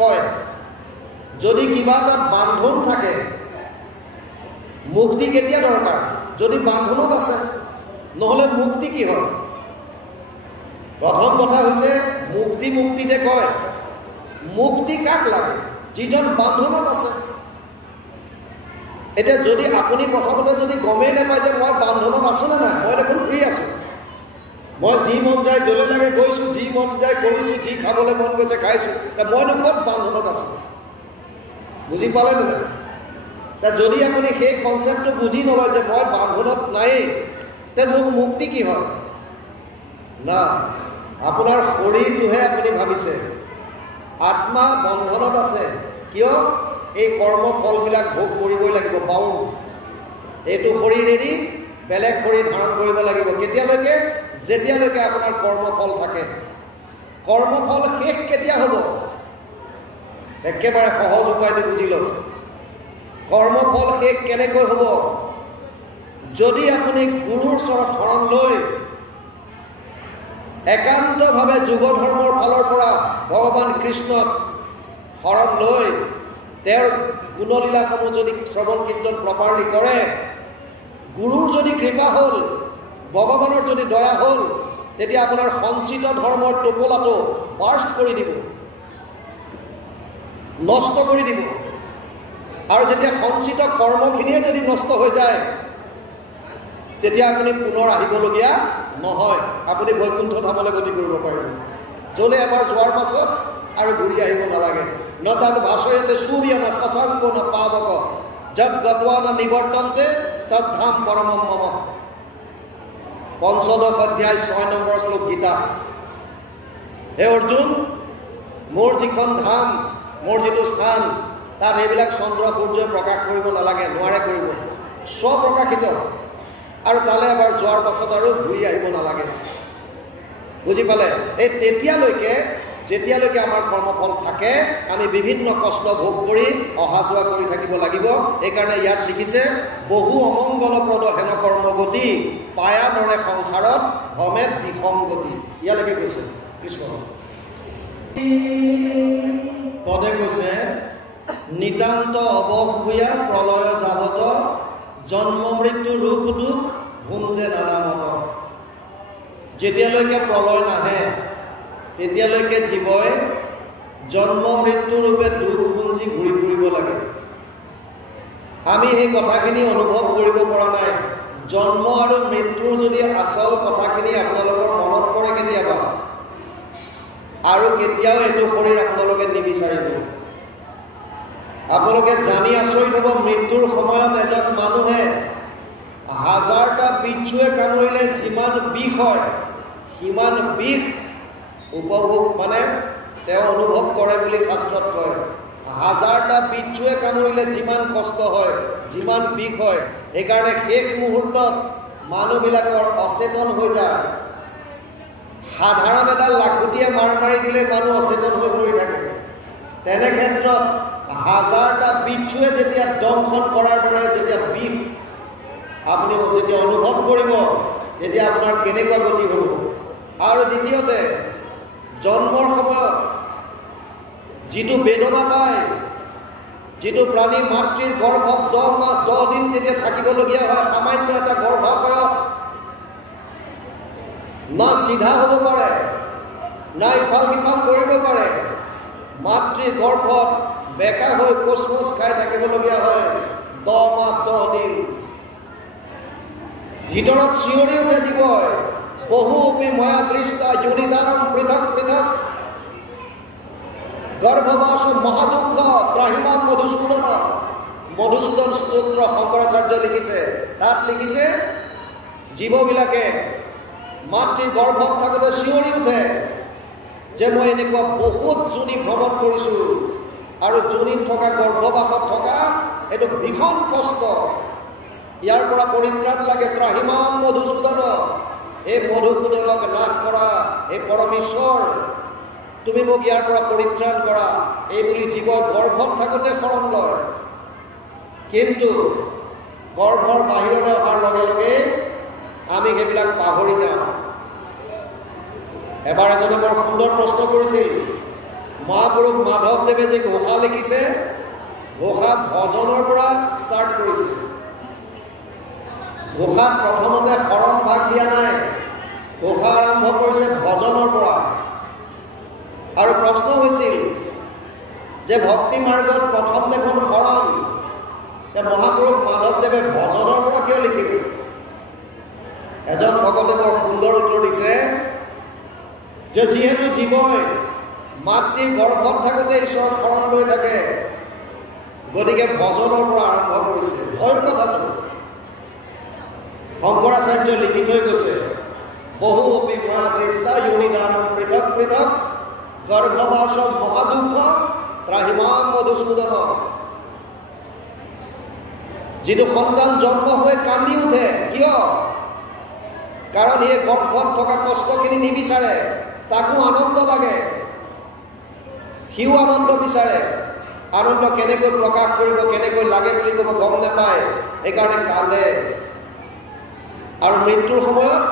কয়? যদি কিবা এটা বান্ধন থাকে, মুক্তি কেতিয়া দৰকাৰ? যদি বান্ধনত আছে, নহ'লে মুক্তি কি হয়? প্ৰথম কথা হৈছে, মুক্তি যে কয়, মুক্তি কাক লাগে? যিজন বান্ধনত আছে। এতিয়া যদি আপুনি প্ৰথমতে যদি গমেই নাপায় যে মই বান্ধনত আছোঁ নে নাই, মই দেখোন ফ্ৰী আছোঁ, মই যি মন যায় য'লৈ লাগে গৈছোঁ, যি মন যায় কৰিছোঁ, যি খাবলৈ মন গৈছে খাইছোঁ, মইনো ক'ত বান্ধনত আছোঁ? বুজি পালে নে? যদি আপুনি সেই কনচেপ্টটো বুজি নলয় যে মই বান্ধনত নাই, তে মোক মুক্তি কি হয়? না, আপোনাৰ শৰীৰটোহে আপুনি ভাবিছে। আত্মা বন্ধনত আছে। কিয়? এই কৰ্মফলবিলাক ভোগ কৰিবই লাগিব, পাওঁ। এইটো শৰীৰ এৰি বেলেগ শৰীৰ ধাৰণ কৰিব লাগিব। কেতিয়ালৈকে? যেতিয়ালৈকে আপোনাৰ কৰ্মফল থাকে। কৰ্মফল শেষ কেতিয়া হ'ব? একেবাৰে সহজ উপায়টো বুজি লওক। কৰ্মফল শেষ কেনেকৈ হ'ব? যদি আপুনি গুৰুৰ ওচৰত শৰণ লৈ একান্তভাৱে যোগ ধৰ্মৰ ফালৰ পৰা ভগৱান কৃষ্ণক শৰণ লৈ তেওঁৰ গুণলীলাসমূহ যদি শ্ৰৱণ কীৰ্তন প্ৰপাৰলি কৰে, গুৰুৰ যদি কৃপা হ'ল, ভগৱানৰ যদি দয়া হ'ল, তেতিয়া আপোনাৰ সঞ্চিত ধৰ্মৰ টোপোলাটো বাৰ্ষ্ট কৰি দিব, নষ্ট কৰি দিব। আৰু যেতিয়া সঞ্চিত কৰ্মখিনিয়ে যদি নষ্ট হৈ যায়, তেতিয়া আপুনি পুনৰ আহিবলগীয়া নহয়। আপুনি বৈকুণ্ঠ ধামলৈ গতি কৰিব পাৰিব। য'লে এবাৰ যোৱাৰ পাছত আৰু ঘূৰি আহিব নালাগে। ন তাত ভাষয়তে সূৰ্য ন শশাংক ন পাৱক, যত গত্বা ন নিবৰ্তন্তে তৎ ধাম পৰমম মম। ৫ম অধ্যায় ৬ নম্বৰ শ্লোক গীতা। হে অৰ্জুন, মোৰ যিখন ধাম, মোৰ যিটো স্থান, তাত এইবিলাক চন্দ্ৰ সূৰ্যই প্ৰকাশ কৰিব নালাগে, নোৱাৰে কৰিব, স্বপ্ৰকাশিত। আৰু তালৈ এবাৰ যোৱাৰ পাছত আৰু ঘূৰি আহিব নালাগে। বুজি পালে? এই যেতিয়ালৈকে আমাৰ কৰ্মফল থাকে, আমি বিভিন্ন কষ্ট ভোগ কৰি অহা যোৱা কৰি থাকিব লাগিব। সেইকাৰণে ইয়াত লিখিছে, বহু অমংগলপ্ৰদ হেন কৰ্মগতি, পায়া নৰে সংসাৰত ভ্ৰমে বিসংগতি। ইয়ালৈকে কৈছে কৃষ্ণ পদে কৈছে, নিতান্ত অৱস ভূঞা প্ৰলয় যাবত, জন্ম মৃত্যু ৰূপ দুখ ভুঞ্জে নানামত। যেতিয়ালৈকে প্ৰলয় নাহে তেতিয়ালৈকে জীৱই জন্ম মৃত্যু ৰূপে দুখ ভুঞ্জি আমি সেই কথাখিনি অনুভৱ কৰিব পৰা নাই। জন্ম আৰু মৃত্যুৰ যদি আচল কথাখিনি আপোনালোকৰ মনত পৰে কেতিয়াবা, আৰু কেতিয়াও এইটো শৰীৰ আপোনালোকে নিবিচাৰিব। আপোনালোকে জানি আচৰিত হ'ব, মৃত্যুৰ সময়ত এজন মানুহে 1000টা বিচ্ছুৱে কামুৰিলে যিমান বিষ হয়, সিমান বিষ উপভোগ তেওঁ অনুভৱ কৰে বুলি শাস্ত্ৰত কয়। 1000টা বিচ্ছুৱে কামুৰিলে যিমান কষ্ট হয়, যিমান বিষ হয়, সেইকাৰণে শেষ মুহূৰ্তত মানুহবিলাকৰ অচেতন হৈ যায়। সাধাৰণ এডাল লাখুটিয়ে মাৰি দিলে মানুহ অচেতন হৈ পৰি থাকে। তেনে ক্ষেত্ৰত 1000টা বিচ্ছুৱে যেতিয়া দংশন কৰাৰ দৰে যেতিয়া বিষ আপুনি যেতিয়া অনুভৱ কৰিব, তেতিয়া আপোনাৰ কেনেকুৱা গতি হ'ব। আৰু দ্বিতীয়তে, জন্মৰ সময়ত যিটো বেদনা পায়, যিটো প্ৰাণী মাতৃৰ গৰ্ভত 10 মাহ 10 দিন যেতিয়া থাকিবলগীয়া হয়, সামান্য এটা গৰ্ভাশয়ত না চিধা হ'ব পাৰে, না ইফাল সিফাল কৰিব পাৰে, মাতৃৰ গৰ্ভত বেকা হৈ কোচমোচ খাই থাকিবলগীয়া হয় 10 মাহ 10 দিন। ভিতৰত চিঞৰি উঠে জীৱই, বহু ময়া দৃষ্টা যোনিদানম পৃথক পৃথক গৰ্ভবাস মহাদুঃখ ত্ৰাহিমাম মধুসূদন। মধুসূদন স্তোত্ৰ শংকৰাচাৰ্যই লিখিছে। তাত লিখিছে, জীৱবিলাকে মাতৃৰ গৰ্ভত থাকোঁতে চিঞৰি উঠে যে মই এনেকুৱা বহুত যোনি ভ্ৰমণ কৰিছোঁ, আৰু যোনিত থকা গৰ্ভবাসত থকা এইটো ভীষণ কষ্ট, ইয়াৰ পৰা পৰিত্ৰাণ লাগে। ত্ৰাহিমাম মধুসূদন, এই মধুসূদনক নাশ কৰা এই পৰমেশ্বৰ, তুমি মোক ইয়াৰ পৰা পৰিত্ৰাণ কৰা, এই বুলি জীৱ গৰ্ভত থাকোঁতে শৰণ লয়। কিন্তু গৰ্ভৰ বাহিৰলৈ অহাৰ লগে লগে আমি সেইবিলাক পাহৰি যাওঁ। এবাৰ এজনে বৰ সুন্দৰ প্ৰশ্ন কৰিছিল, মহাপুৰুষ মাধৱদেৱে যে ঘোষা লিখিছে, ঘোষা ভজনৰ পৰা ষ্টাৰ্ট কৰিছে। ঘোষাত প্ৰথমতে শৰণ ভাগ দিয়া নাই, ঘোষা আৰম্ভ কৰিছে ভজনৰ পৰা। আৰু প্ৰশ্ন হৈছিল যে ভক্তি মাৰ্গত প্ৰথম দেখোন শৰণ, মহাপুৰুষ মাধৱদেৱে ভজনৰ পৰা কিয় লিখিলে? এজন ভকতে বৰ সুন্দৰ উত্তৰ দিছে যে যিহেতু জীৱই মাতৃৰ গৰ্ভত থাকোঁতে ঈশ্বৰৰ শৰণ লৈ থাকে, গতিকে ভজনৰ পৰা আৰম্ভ কৰিছে। হয় কথাটো শংকৰাচাৰ্যই লিখি থৈ গৈছে, বহু দৃষ্টা যোনিদানম পৃথক পৃথক গৰ্ভবাস মহাদুঃখ ত্ৰাহিমাম মধুসূদন। যিটো সন্তান জন্ম হৈ কান্দি উঠে, কিয়? কাৰণ এই গৰ্ভত থকা কষ্টখিনি নিবিচাৰে, তাকো আনন্দ লাগে, সিও আনন্দ বিচাৰে। আনন্দ কেনেকৈ প্ৰকাশ কৰিব, কেনেকৈ লাগে বুলি ক'ব গম নাপায়, সেইকাৰণে কান্দে। আৰু মৃত্যুৰ সময়ত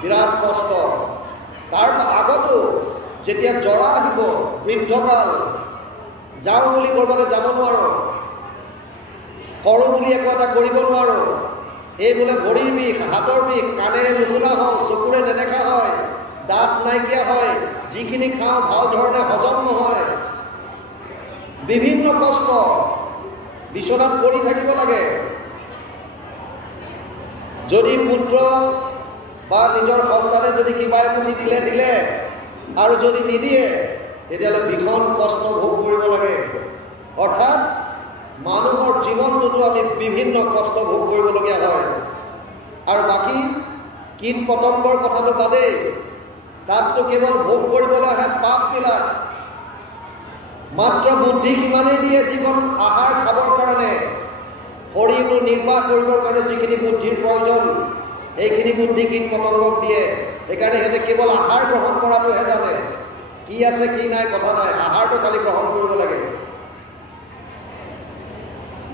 বিৰাট কষ্ট। তাৰ আগতো যেতিয়া জৰা আহিব, বৃদ্ধকাল, যাওঁ বুলি ক'ৰবালৈ যাব নোৱাৰোঁ, কৰোঁ বুলি একো এটা কৰিব নোৱাৰোঁ, এই বোলে ভৰিৰ বিষ, হাতৰ বিষ, কাণেৰে নুশুনা হওঁ, চকুৰে নেদেখা হয়, দাঁত নাইকিয়া হয়, যিখিনি খাওঁ ভাল ধৰণে হজম নহয়, বিভিন্ন কষ্ট, বিচনাত পৰি থাকিব লাগে। যদি পুত্ৰ বা নিজৰ সন্তানে যদি কিবা এমুঠি দিলে, আৰু যদি নিদিয়ে তেতিয়াহ'লে ভীষণ কষ্ট ভোগ কৰিব লাগে। অৰ্থাৎ মানুহৰ জীৱনটোতো আমি বিভিন্ন কষ্ট ভোগ কৰিবলগীয়া হয়। আৰু বাকী কীট পতংগৰ কথাটো বাদেই, তাততো কেৱল ভোগ কৰিবলৈ আহে পাপবিলাক। মাত্ৰ বুদ্ধি সিমানেই দিয়ে, যিখন আহাৰ খাবৰ কাৰণে, শৰীৰটো নিৰ্বাহ কৰিবৰ কাৰণে যিখিনি বুদ্ধিৰ প্ৰয়োজন, সেইখিনি বুদ্ধি কীট পতংগক দিয়ে। সেইকাৰণে সিহঁতে কেৱল আহাৰ গ্ৰহণ কৰাটোহে জানে, কি আছে কি নাই কথা নাই, আহাৰটো খালি গ্ৰহণ কৰিব লাগে।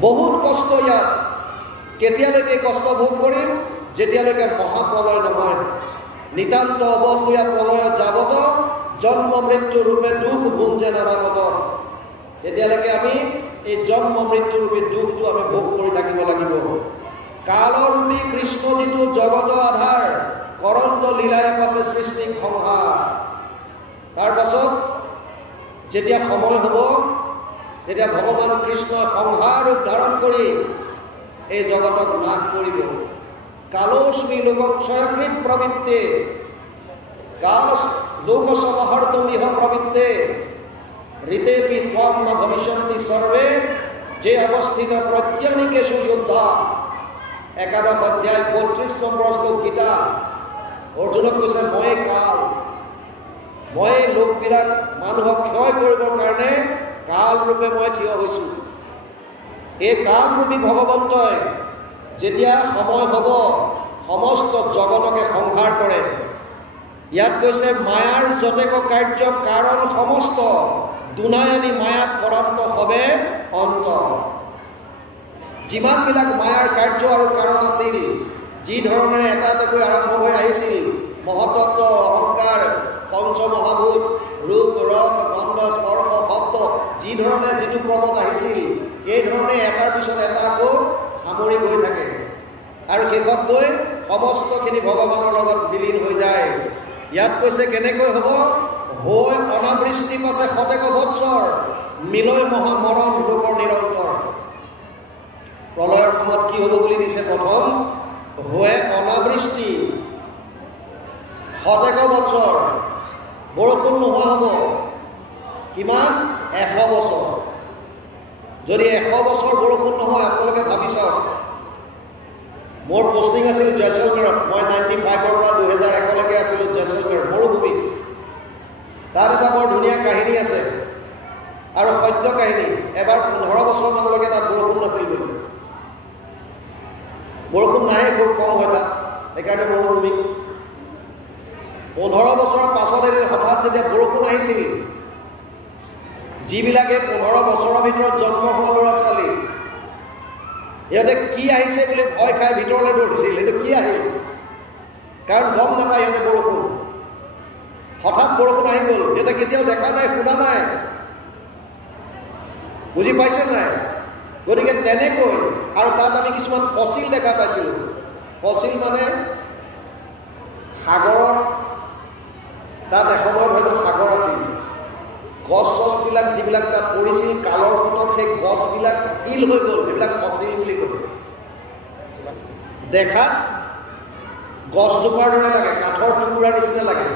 বহুত কষ্ট ইয়াত। কেতিয়ালৈকে কষ্ট ভোগ কৰিম? যেতিয়ালৈকে মহাপ্ৰলয় নহয়। নিতান্ত অৱসূয়া প্ৰলয়ত যাবত জন্ম মৃত্যু ৰূপে দুখ ভুঞ্জে নানামত। তেতিয়ালৈকে আমি এই জন্ম মৃত্যু ৰূপী দুখটো আমি ভোগ কৰি থাকিব লাগিব। কালৰূপী কৃষ্ণ যিটো জগত আধাৰ, কৰন্ত লীলাই পাছে সৃষ্টি সংহাৰ। তাৰ পাছত যেতিয়া সময় হ'ব, তেতিয়া ভগৱান কৃষ্ণই সংহাৰ ৰূপ ধাৰণ কৰি এই জগতক নাশ কৰিব। কালোস্মি লোকক্ষয়কৃত প্ৰবৃত্তে কাল লোকসমাহৰ্তুমিহ প্ৰবৃত্তে ঋতেপি ত্বম ন ভবিষ্যন্তি সৰ্বে যে অবস্থিত প্ৰত্যনিকেষু যোদ্ধা। একাদশ অধ্যায় ৩৫ নম্বৰ শ্লোক গীতা। অৰ্জুনক কৈছে মই কাল, মই লোকবিলাক মানুহক ক্ষয় কৰিবৰ কাৰণে কাল ৰূপে মই থিয় হৈছোঁ। এই কালৰূপী ভগৱন্তই যেতিয়া সময় হ'ব সমস্ত জগতকে সংহাৰ কৰে। ইয়াত কৈছে মায়াৰ যতেক কাৰ্য কাৰণ সমস্ত দুনায়নি মায়াত কৰান্ত হবে অন্ত। যিমানবিলাক মায়াৰ কাৰ্য আৰু কাৰণ আছিল, যি ধৰণেৰে এটা এটাকৈ আৰম্ভ হৈ আহিছিল, মহতত্ব, অহংকাৰ, পঞ্চমহাভূত, ৰূপ, ৰস, গন্ধ, স্পৰ্শ, শব্দ, যি ধৰণে যিটো ক্ৰমত আহিছিল, সেই ধৰণে এটাৰ পিছত এটা আকৌ সামৰি গৈ থাকে আৰু শেষত গৈ সমস্তখিনি ভগৱানৰ লগত বিলীন হৈ যায়। ইয়াত কৈছে কেনেকৈ হ'ব? হৈ অনাবৃষ্টি পাছে শতেক বৎসৰ মিলয় মহামৰণ লোকৰ নিৰন্তৰ। প্ৰলয়ৰ সময়ত কি হ'ব বুলি দিছে? প্ৰথম হৈ অনাবৃষ্টি শতেক বৎসৰ, বৰষুণ নোহোৱা হ'ব। কিমান? 100 বছৰ। যদি 100 বছৰ বৰষুণ নহয়, আপোনালোকে ভাবি চাওক। মোৰ পোষ্টিং আছিল জয়ছলমেৰত। মই 95ৰ পৰা 2001লৈকে আছিলোঁ জয়ছলমেৰ মৰুভূমি। তাত এটা বৰ ধুনীয়া কাহিনী আছে আৰু সত্য কাহিনী। এবাৰ 15 বছৰমানলৈকে তাত বৰষুণ নাছিল বুলি। বৰষুণ নাহে, খুব কম হয় তাত, সেইকাৰণে মৰুভূমি। 15 বছৰৰ পাছত হঠাৎ যেতিয়া বৰষুণ আহিছিল, যিবিলাকে 15 বছৰৰ ভিতৰত জন্ম হোৱা ল'ৰা ছোৱালী, ইহঁতে কি আহিছে বুলি ভয় খাই ভিতৰলৈ দৌৰিছিল। এইটো কি আহিল? কাৰণ গম নাপায় ইহঁতে বৰষুণ। হঠাৎ বৰষুণ আহি গ'ল, সিহঁতে কেতিয়াও দেখা নাই, শুনা নাই। বুজি পাইছে নাই? গতিকে তেনেকৈ আৰু তাত আমি কিছুমান ফচিল দেখা পাইছিলোঁ। ফচিল মানে সাগৰৰ, তাত এসময়ত হয়তো সাগৰ আছিল। গছ চছবিলাক যিবিলাক তাত পৰিছিল কালৰ সোঁতত, সেই গছবিলাক শিল হৈ গ'ল। সেইবিলাক ফচিল বুলি ক'ব। দেখাত গছজোপাৰ দৰে লাগে, কাঠৰ টুকুৰাৰ নিচিনা লাগে,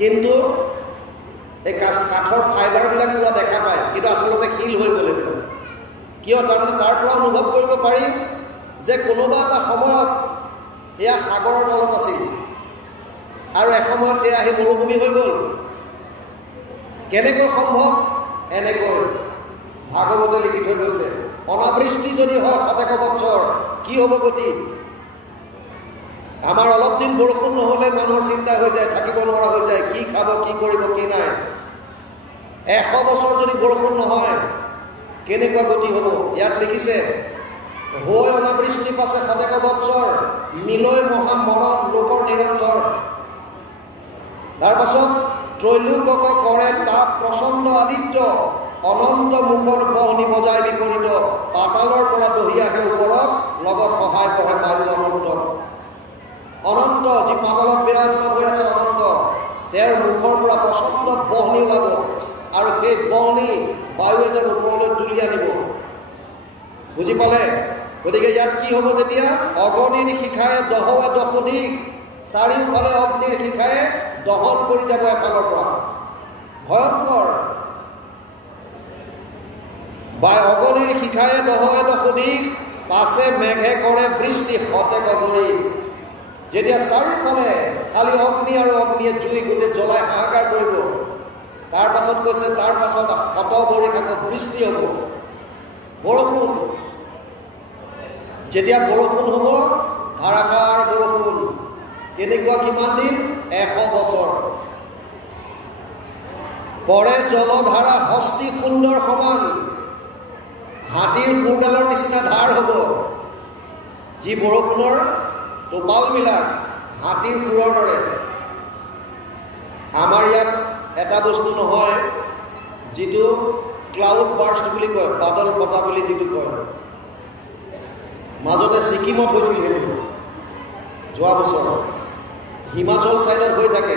কিন্তু এই কাঠৰ ফাইবাৰবিলাক পুৰা দেখা পায়, কিন্তু আচলতে শিল হৈ গ'ল একদম। কিয়? তাৰমানে তাৰ পৰা অনুভৱ কৰিব পাৰি যে কোনোবা এটা সময়ত এয়া সাগৰৰ তলত আছিল আৰু এসময়ত সেয়া আহি মৰুভূমি হৈ গ'ল। কেনেকৈ সম্ভৱ? এনেকৈ ভাগৱতে লিখি থৈ গৈছে। অনাবৃষ্টি যদি হয় শতেক বৎসৰ, কি হ'ব গতি? আমাৰ অলপ দিন বৰষুণ নহ'লে মানুহৰ চিন্তা হৈ যায়, থাকিব নোৱাৰা হৈ যায়, কি খাব, কি কৰিব, কি নাই। 100 বছৰ যদি বৰষুণ নহয়, কেনেকুৱা গতি হ'ব? ইয়াত লিখিছে হৈ অনাবৃষ্টি পাছে শতেক বৎসৰ মিলয় মহামৰণ লোকৰ নিৰন্তৰ। তাৰ পাছত ত্ৰৈলোকক কৰে তাপ প্ৰচণ্ড আদিত্য, অনন্ত মুখৰ বহনি বজাই বিপৰীত, পাতালৰ পৰা বহি আহে ওপৰত, লগত সহায় কৰে বায়ু অনন্ত। অনন্ত যি পাতালত বিৰাজমান হৈ আছে অনন্ত, তেওঁৰ মুখৰ পৰা প্ৰচণ্ড বহনি ওলাব আৰু সেই বহনি বায়ুৱে যেন ওপৰলৈ তুলি আনিব। বুজি পালে? গতিকে ইয়াত কি হ'ব তেতিয়া? অগ্নিৰ শিখাই দহৱে দশদিশ, চাৰিওফালে অগ্নিৰ শিখাই দহন কৰি যাব এফালৰ পৰা। ভয়ংকৰ। বা অগ্নিৰ শিখাই দহৱে দশদিশ, পাছে মেঘে কৰে বৃষ্টি শতেক ভৰি। যেতিয়া চাৰিওফালে খালি অগ্নি আৰু অগ্নিয়ে জুই গোটেই জ্বলাই হাহাকাৰ কৰিব, তাৰ পাছত কৈছে তাৰ পাছত শত বৰিষাক বৃষ্টি হ'ব, বৰষুণ। যেতিয়া বৰষুণ হ'ব, ধাৰাসাৰ বৰষুণ। কেনেকুৱা? কিমান দিন? 100 বছৰ। পৰে জলধাৰা হস্তি সুন্দৰ সমান, হাতীৰ সুৰডালৰ নিচিনা ধাৰ হ'ব। যি বৰষুণৰ টোপালবিলাক হাতীৰ সুৰৰ দৰে। আমাৰ ইয়াত এটা বস্তু নহয়, যিটো ক্লাউড বাৰ্ষ্ট বুলি কয়, বাদল বতাহ বুলি যিটো কয়। মাজতে ছিকিমত হৈছিল সেইটো, যোৱা বছৰ হিমাচল ছাইডত হৈ থাকে।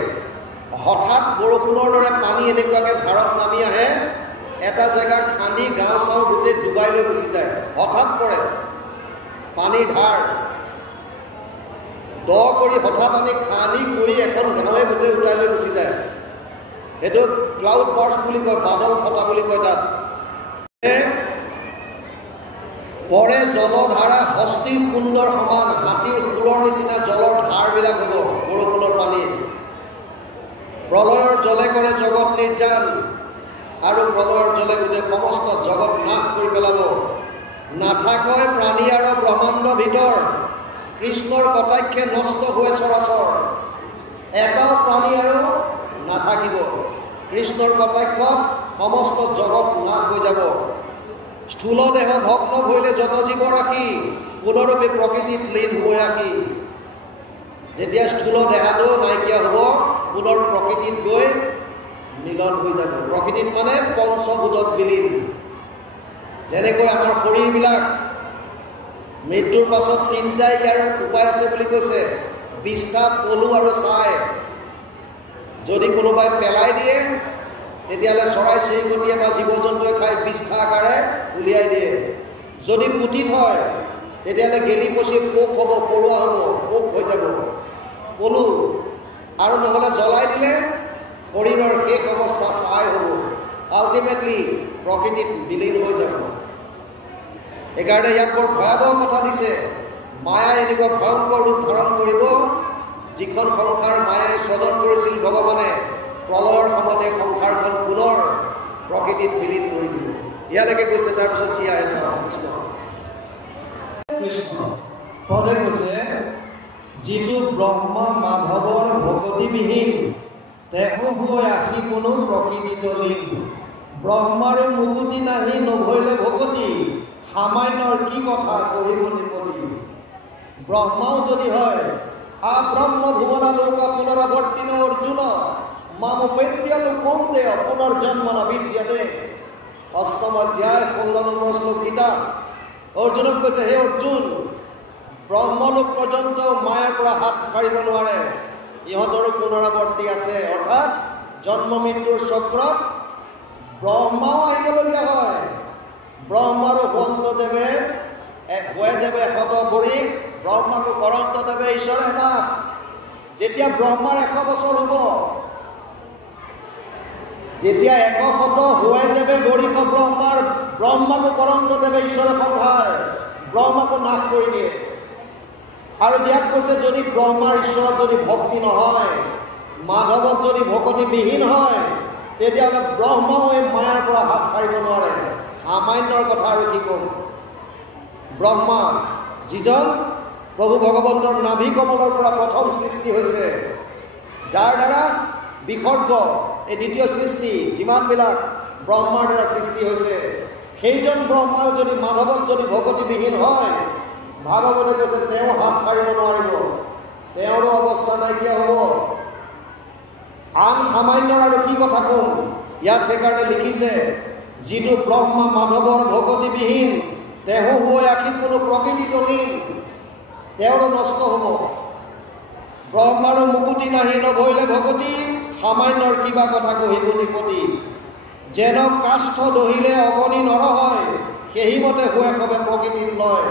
হঠাৎ বৰষুণৰ দৰে পানী এনেকুৱাকৈ ধাৰত নামি আহে, এটা জেগা খান্দি গাঁও চাওঁ গোটেই ডুবাই লৈ গুচি যায়। হঠাৎ পৰে পানীৰ ধাৰ দ কৰি হঠাৎ আনি খানি কৰি এখন গাঁৱে গোটেই উঠাই লৈ গুচি যায়। সেইটো ক্লাউড বাৰ্ষ্ট বুলি কয়, বাদল ফটা বুলি কয়। তাত পৰে জলধাৰা হস্তিৰ সুন্দৰ সমান, হাতীৰ সুৰৰ নিচিনা জলৰ ধাৰবিলাক হ'ব বৰষুণৰ পানী। প্ৰলয়ৰ জলে কৰে জগত নিৰ্যান, আৰু প্ৰলয়ৰ জলে গোটেই সমস্ত জগত নাশ কৰি পেলাব। নাথাকয় প্ৰাণী আৰু ব্ৰহ্মাণ্ড ভিতৰ, কৃষ্ণৰ কটাক্ষে নষ্ট হৈ চৰাচৰ। এটাও প্ৰাণী আৰু নাথাকিব, কৃষ্ণৰ কটাক্ষত সমস্ত জগত নাশ হৈ যাব। স্থূল দেহ ভগ্ন ভৈলে যত জীৱ ৰাখি, পুনৰূপে প্ৰকৃতিত লীন হৈ আহি। যেতিয়া স্থূল দেহাটো নাইকিয়া হ'ব, পুনৰ প্ৰকৃতিত গৈ মিলন হৈ যাব। প্ৰকৃতিত মানে পঞ্চভূতত বিলীন। যেনেকৈ আমাৰ শৰীৰবিলাক মৃত্যুৰ পাছত তিনিটাই ইয়াৰ উপায় আছে বুলি কৈছে, বিষ্ঠা, পলু আৰু ছাই। যদি কোনোবাই পেলাই দিয়ে, তেতিয়াহ'লে চৰাই চিৰিকটিয়ে বা জীৱ জন্তুৱে খাই বিষ্ঠা আকাৰে উলিয়াই দিয়ে। যদি পুতি থয়, তেতিয়াহ'লে গেলি পচি পোক হ'ব, পৰুৱা হ'ব, পোক হৈ যাব, পলু। আৰু নহ'লে জ্বলাই দিলে শৰীৰৰ শেষ অৱস্থা ছাই হ'ব, আল্টিমেটলি প্ৰকৃতিত বিলীন হৈ যাব। সেইকাৰণে ইয়াত বৰ ভয়াৱহ কথা দিছে। মায়াই এনেকুৱা ভয়ংকৰ ৰূপ ধাৰণ কৰিব, যিখন সংসাৰ মায়াই স্বজন কৰিছিল ভগৱানে, প্ৰলয়ৰ সময়তে সংসাৰখন পুনৰ প্ৰকৃতিত বিলীন কৰি দিব। ইয়ালৈকে কৈছে। তাৰপিছত কি আহে চাওঁ। কৃষ্ণ পদে কৈছে, যিটো ব্ৰহ্ম মাধৱৰ ভকতিবিহীন, তেহো হৈ আহি কোনো প্ৰকৃতিত লীন। ব্ৰহ্মাৰো মুকুতি নাহি নভৈলে ভকতি, সামান্যৰ কি কথা কৰিব নিপতি। ব্ৰহ্মাও যদি হয়, আ ব্ৰহ্ম ভুৱনালোক পুনৰাৱৰ্তিন অৰ্জুন, মাম পেদ্যালো কৌন্তেয় পুনৰ্জন্ম নবিদ্যতে। অষ্টম অধ্যায় 16 নম্বৰ শ্লোক গীতা। অৰ্জুনক কৈছে, হে অৰ্জুন, ব্ৰহ্মলোক পৰ্যন্ত মায়াৰ পৰা হাত সাৰিব নোৱাৰে, ইহঁতৰো পুনৰাৱৰ্তি আছে। অৰ্থাৎ জন্ম মৃত্যুৰ চক্ৰত ব্ৰহ্মাও আহিবলগীয়া হয়। ব্ৰহ্মাৰো বন্ধ যাবে হয়ে যাবে 100 বৰিশ, ব্ৰহ্মাকো কৰন্ত দেৱে ঈশ্বৰে নাথ। যেতিয়া ব্ৰহ্মাৰ 100 বছৰ হ'ব, যেতিয়া 100 হয়ে যাবে বৰিশ ব্ৰহ্মাৰ, ব্ৰহ্মাকো কৰন্ত দেৱে ঈশ্বৰে সন্ধায়, ব্ৰহ্মাকো নাশ কৰি দিয়ে। আৰু ইয়াত কৈছে, যদি ব্ৰহ্মাৰ ঈশ্বৰত যদি ভক্তি নহয়, মাধৱত যদি ভকতিবিহীন হয়, তেতিয়াহ'লে ব্ৰহ্মাও এই মায়াৰ পৰা হাত সাৰিব নোৱাৰে। সামান্যৰ কথা আৰু কি ক'ম। ব্ৰহ্মা, যিজন প্ৰভু ভগৱন্তৰ নাভি কমলৰ পৰা প্ৰথম সৃষ্টি হৈছে, যাৰ দ্বাৰা বিসৰ্গ এই দ্বিতীয় সৃষ্টি যিমানবিলাক ব্ৰহ্মাৰ দ্বাৰা সৃষ্টি হৈছে, সেইজন ব্ৰহ্মাও যদি মাধৱত যদি ভকতিবিহীন হয়, ভাগৱতে কৈছে তেওঁ হাত সাৰিব নোৱাৰিব, তেওঁৰো অৱস্থা নাইকিয়া হ'ব। আন সামান্যৰ আৰু কি কথা ক'ম। ইয়াত সেইকাৰণে লিখিছে, যিটো ব্ৰহ্মা মাধৱৰ ভকতিবিহীন, তেহো হৈ আহি কোনো প্ৰকৃতিত লীন, তেওঁৰো নষ্ট হ'ব। ব্ৰহ্মাৰো মুকুতি নাহি নভৈলে ভকতি, সামান্যৰ কিবা কথা কহিব নিপতি। যেন কাষ্ঠ দহিলে অগণি নৰ হয়, সেইমতে হৈ সবে প্ৰকৃতিত লয়।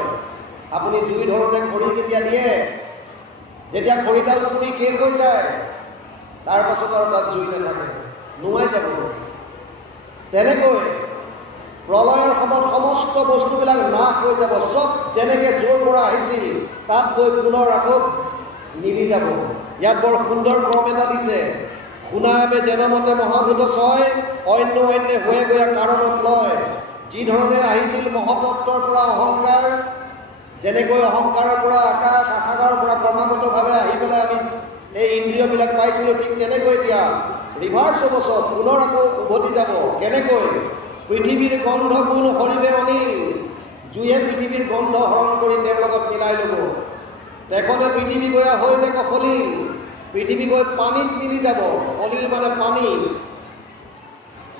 আপুনি জুই ধৰোঁতে খৰি যেতিয়া দিয়ে, যেতিয়া খৰিডাল পুৰি শেষ হৈ যায়, তাৰ পাছত আৰু তাত জুই নাথাকে, নুৱাই যাব। তেনেকৈ প্ৰলয়ৰ সময়ত সমস্ত বস্তুবিলাক নাশ হৈ যাব। চব যেনেকৈ য'ৰ পৰা আহিছিল তাত গৈ পুনৰ আকৌ মিলি যাব। ইয়াত বৰ সুন্দৰ ক্ৰম এটা দিছে। শুনাবে যেনমতে মহাভূত ছয়, অন্য অন্যে হৈয়ে গৈ কাৰণত লয়। যি ধৰণে আহিছিল মহতত্বৰ পৰা অহংকাৰ, যেনেকৈ অহংকাৰৰ পৰা আকাশ, আকাশৰ পৰা ক্ৰমাগতভাৱে আহি পেলাই আমি এই ইন্দ্ৰিয়বিলাক পাইছিলোঁ, ঠিক তেনেকৈ এতিয়া ৰিভাৰ্চ হ'ব, চব পুনৰ আকৌ উভতি যাব। কেনেকৈ? পৃথিৱীৰ গন্ধ গুণ হৰিবে অনিল, জুয়ে পৃথিৱীৰ গন্ধ হৰণ কৰি তেওঁৰ লগত মিলাই ল'ব। তেখেতে পৃথিৱী গৈ হৈ যাব সলিল, পৃথিৱী গৈ পানীত মিলি যাব। সলিল মানে পানী।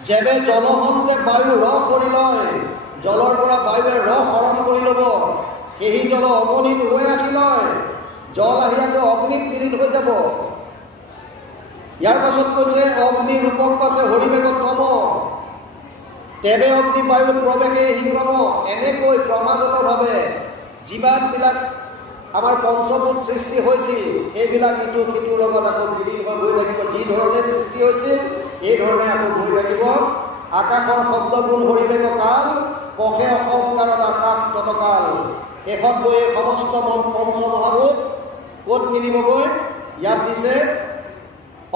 যেবে জলহন্তে বায়ু ৰস কৰি লয়, জলৰ পৰা বায়ুৱে ৰস হৰণ কৰি ল'ব, সেই জল অগ্নিত হৈ আহি লয়, জল আহি আকৌ অগ্নিত মিলিত হৈ যাব। ইয়াৰ পাছত কৈছে, অগ্নি ৰূপক পাছে হৰিবেগ তম, তেবে অগ্নি বায়ুত প্ৰৱেশে হিক্ৰম। এনেকৈ ক্ৰমাগতভাৱে যিমানবিলাক আমাৰ পঞ্চভূত সৃষ্টি হৈছিল সেইবিলাক ইটো সিটোৰ লগত আকৌ বিলীন হৈ গৈ থাকিব। যি ধৰণে সৃষ্টি হৈছিল সেই ধৰণে আকৌ গৈ থাকিব। আকাশৰ শব্দ গুণ হৰিলেব কাল, পষে অহংকাৰত আকাশ ততকাল। শেষত গৈ সমস্ত পঞ্চমহাভূত ক'ত মিলিবগৈ? ইয়াত দিছে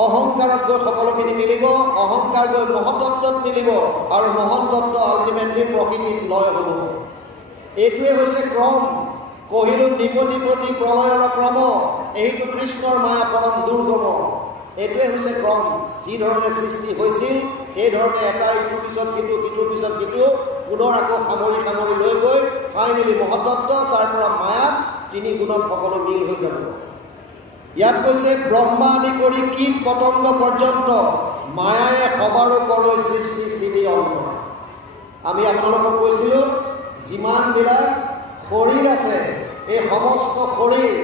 অহংকাৰত গৈ সকলোখিনি মিলিব, অহংকাৰ গৈ মহতত্বত মিলিব, আৰু মহতত্ব আল্টিমেটলি প্ৰকৃতিত লয় হ'ব। এইটোৱে হৈছে ক্ৰম। কহিলো নিপতি প্ৰতি প্ৰণয়ৰ ক্ৰম, এইটো কৃষ্ণৰ মায়া পৰম দুৰ্গম। এইটোৱে হৈছে ক্ৰম। যি ধৰণে সৃষ্টি হৈছিল সেই ধৰণে এটা ইটোৰ পিছত সিটো, সিটোৰ পিছত সিটো পুনৰ আকৌ সামৰি সামৰি লৈ গৈ ফাইনেলি মহতত্ব, তাৰ পৰা মায়া, তিনি গুণত সকলো মিল হৈ যাব। ইয়াত কৈছে ব্ৰহ্মা আদি কৰি কীট পতংগ পৰ্যন্ত মায়ায়ে সবাৰো কৰে সৃষ্টি স্থিতি অন্ত। আমি আপোনালোকক কৈছিলোঁ যিমানবিলাক শৰীৰ আছে এই সমস্ত শৰীৰ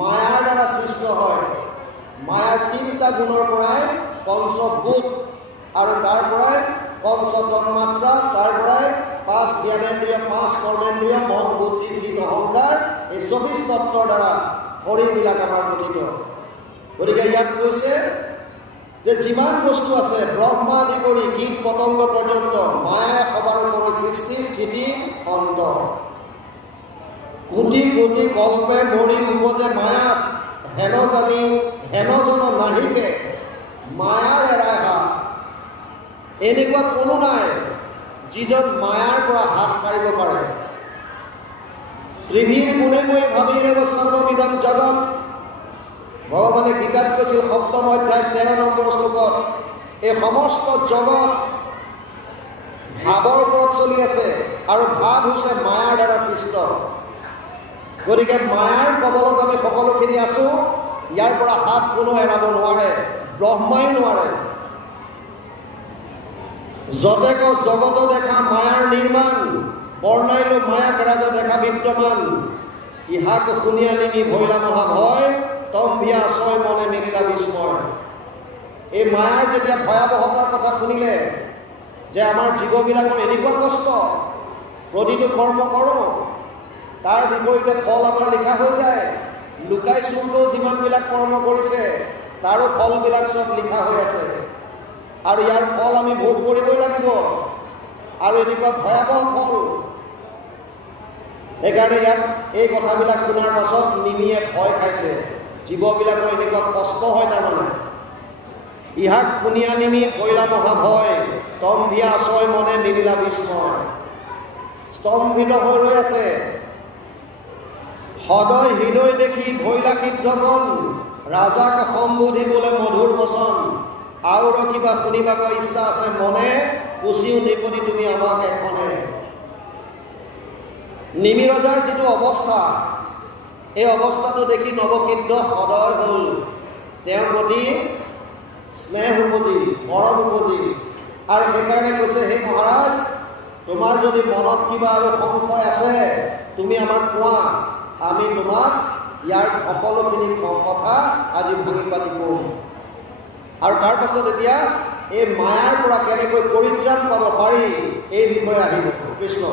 মায়াৰ দ্বাৰা সৃষ্ট হয়। মায়াৰ তিনিটা গুণৰ পৰাই পঞ্চভূত, আৰু তাৰ পৰাই পঞ্চ তন্মাত্ৰা, তাৰ পৰাই 5 জ্ঞানেন্দ্ৰিয়, 5 কৰ্মেন্দ্ৰিয়, মন বুদ্ধি চিত অহংকাৰ, এই 24 তত্ত্বৰ দ্বাৰা শৰীৰবিলাক আমাৰ গঠিত। গতিকে ইয়াত কৈছে যে যিমান বস্তু আছে ব্ৰহ্মা আদি কৰি কীট পতংগ পৰ্যন্ত মায়াই সবাৰো কৰে সৃষ্টি স্থিতি অন্ত। কোটি কোটি কল্পে মৰি উপজে মায়াত, হেন জানি হেনজন নাহিকে মায়াৰ এৰাই হাত। এনেকুৱা কোনো নাই যিজন মায়াৰ পৰা হাত সাৰিব পাৰে। ত্ৰিভীৰ গুণে মই ভাবিলে সৰ্ববিধম জগত। ভগৱানে গীতাত কৈছিল 7ম অধ্যায় 13 নম্বৰ শ্লোকত, এই সমস্ত জগত ভাৱৰ ওপৰত চলি আছে, আৰু ভাৱ হৈছে মায়াৰ দ্বাৰা সৃষ্ট। গতিকে মায়াৰ কবলত আমি সকলোখিনি আছো। ইয়াৰ পৰা হাত কোনো এৰাব নোৱাৰে, ব্ৰহ্মাই নোৱাৰে। যতেক জগত দেখা মায়াৰ নিৰ্মাণ, বৰ্ণাইলো মায়াক ৰাজা দেখা বিদ্যমান। ইহাক শুনি আনিমি ভৈলা মহাভয়, তম্ভিয়া আশ্ৰয় মনে মিলিলা বিস্ময়। এই মায়াৰ যেতিয়া ভয়াৱহতাৰ কথা শুনিলে যে আমাৰ জীৱবিলাকৰ এনেকুৱা কষ্ট, প্ৰতিটো কৰ্ম কৰোঁ তাৰ বিপৰীতে ফল আমাৰ লিখা হৈ যায়। লুকাই চুৰকৈও যিমানবিলাক কৰ্ম কৰিছে তাৰো ফলবিলাক চব লিখা হৈ আছে, আৰু ইয়াৰ ফল আমি ভোগ কৰিবই লাগিব, আৰু এনেকুৱা ভয়াৱহ ফল। সেইকাৰণে ইয়াত এই কথাবিলাক শুনাৰ পাছত নিমিয়ে ভয় খাইছে। জীৱবিলাকৰ এনেকুৱা কষ্ট হয় তাৰমানে। ইহাক শুনি আনিমি কৈলা মহাভয়, স্তম্ভিয়া আশ্ৰয় মনে মিলিলা বিস্ময়। স্তম্ভিত হৈ ৰৈ আছে। সদয় হৃদয় দেখি ভৈলা সিদ্ধগণ, ৰাজাক সম্বোধিবলৈ মধুৰ বচন। আৰু কিবা শুনিবাকৈ ইচ্ছা আছে মনে, কুচিও নিপতি তুমি আমাক এখনে। নিমি ৰজাৰ যিটো অৱস্থা, এই অৱস্থাটো দেখি নৱসিদ্ধ সদয় হ'ল। তেওঁৰ প্ৰতি স্নেহ উপজি, মৰম উপজি, আৰু সেইকাৰণে কৈছে হে মহাৰাজ, তোমাৰ যদি মনত কিবা আৰু সংশয় আছে তুমি আমাক কোৱা, আমি তোমাক ইয়াৰ সকলোখিনি কথা আজি ভাঙি পাতি কৰিম। আৰু তাৰ পাছত এতিয়া এই মায়াৰ পৰা কেনেকৈ পৰিত্ৰাণ পাব পাৰি এই বিষয়ে আহিব কৃষ্ণ।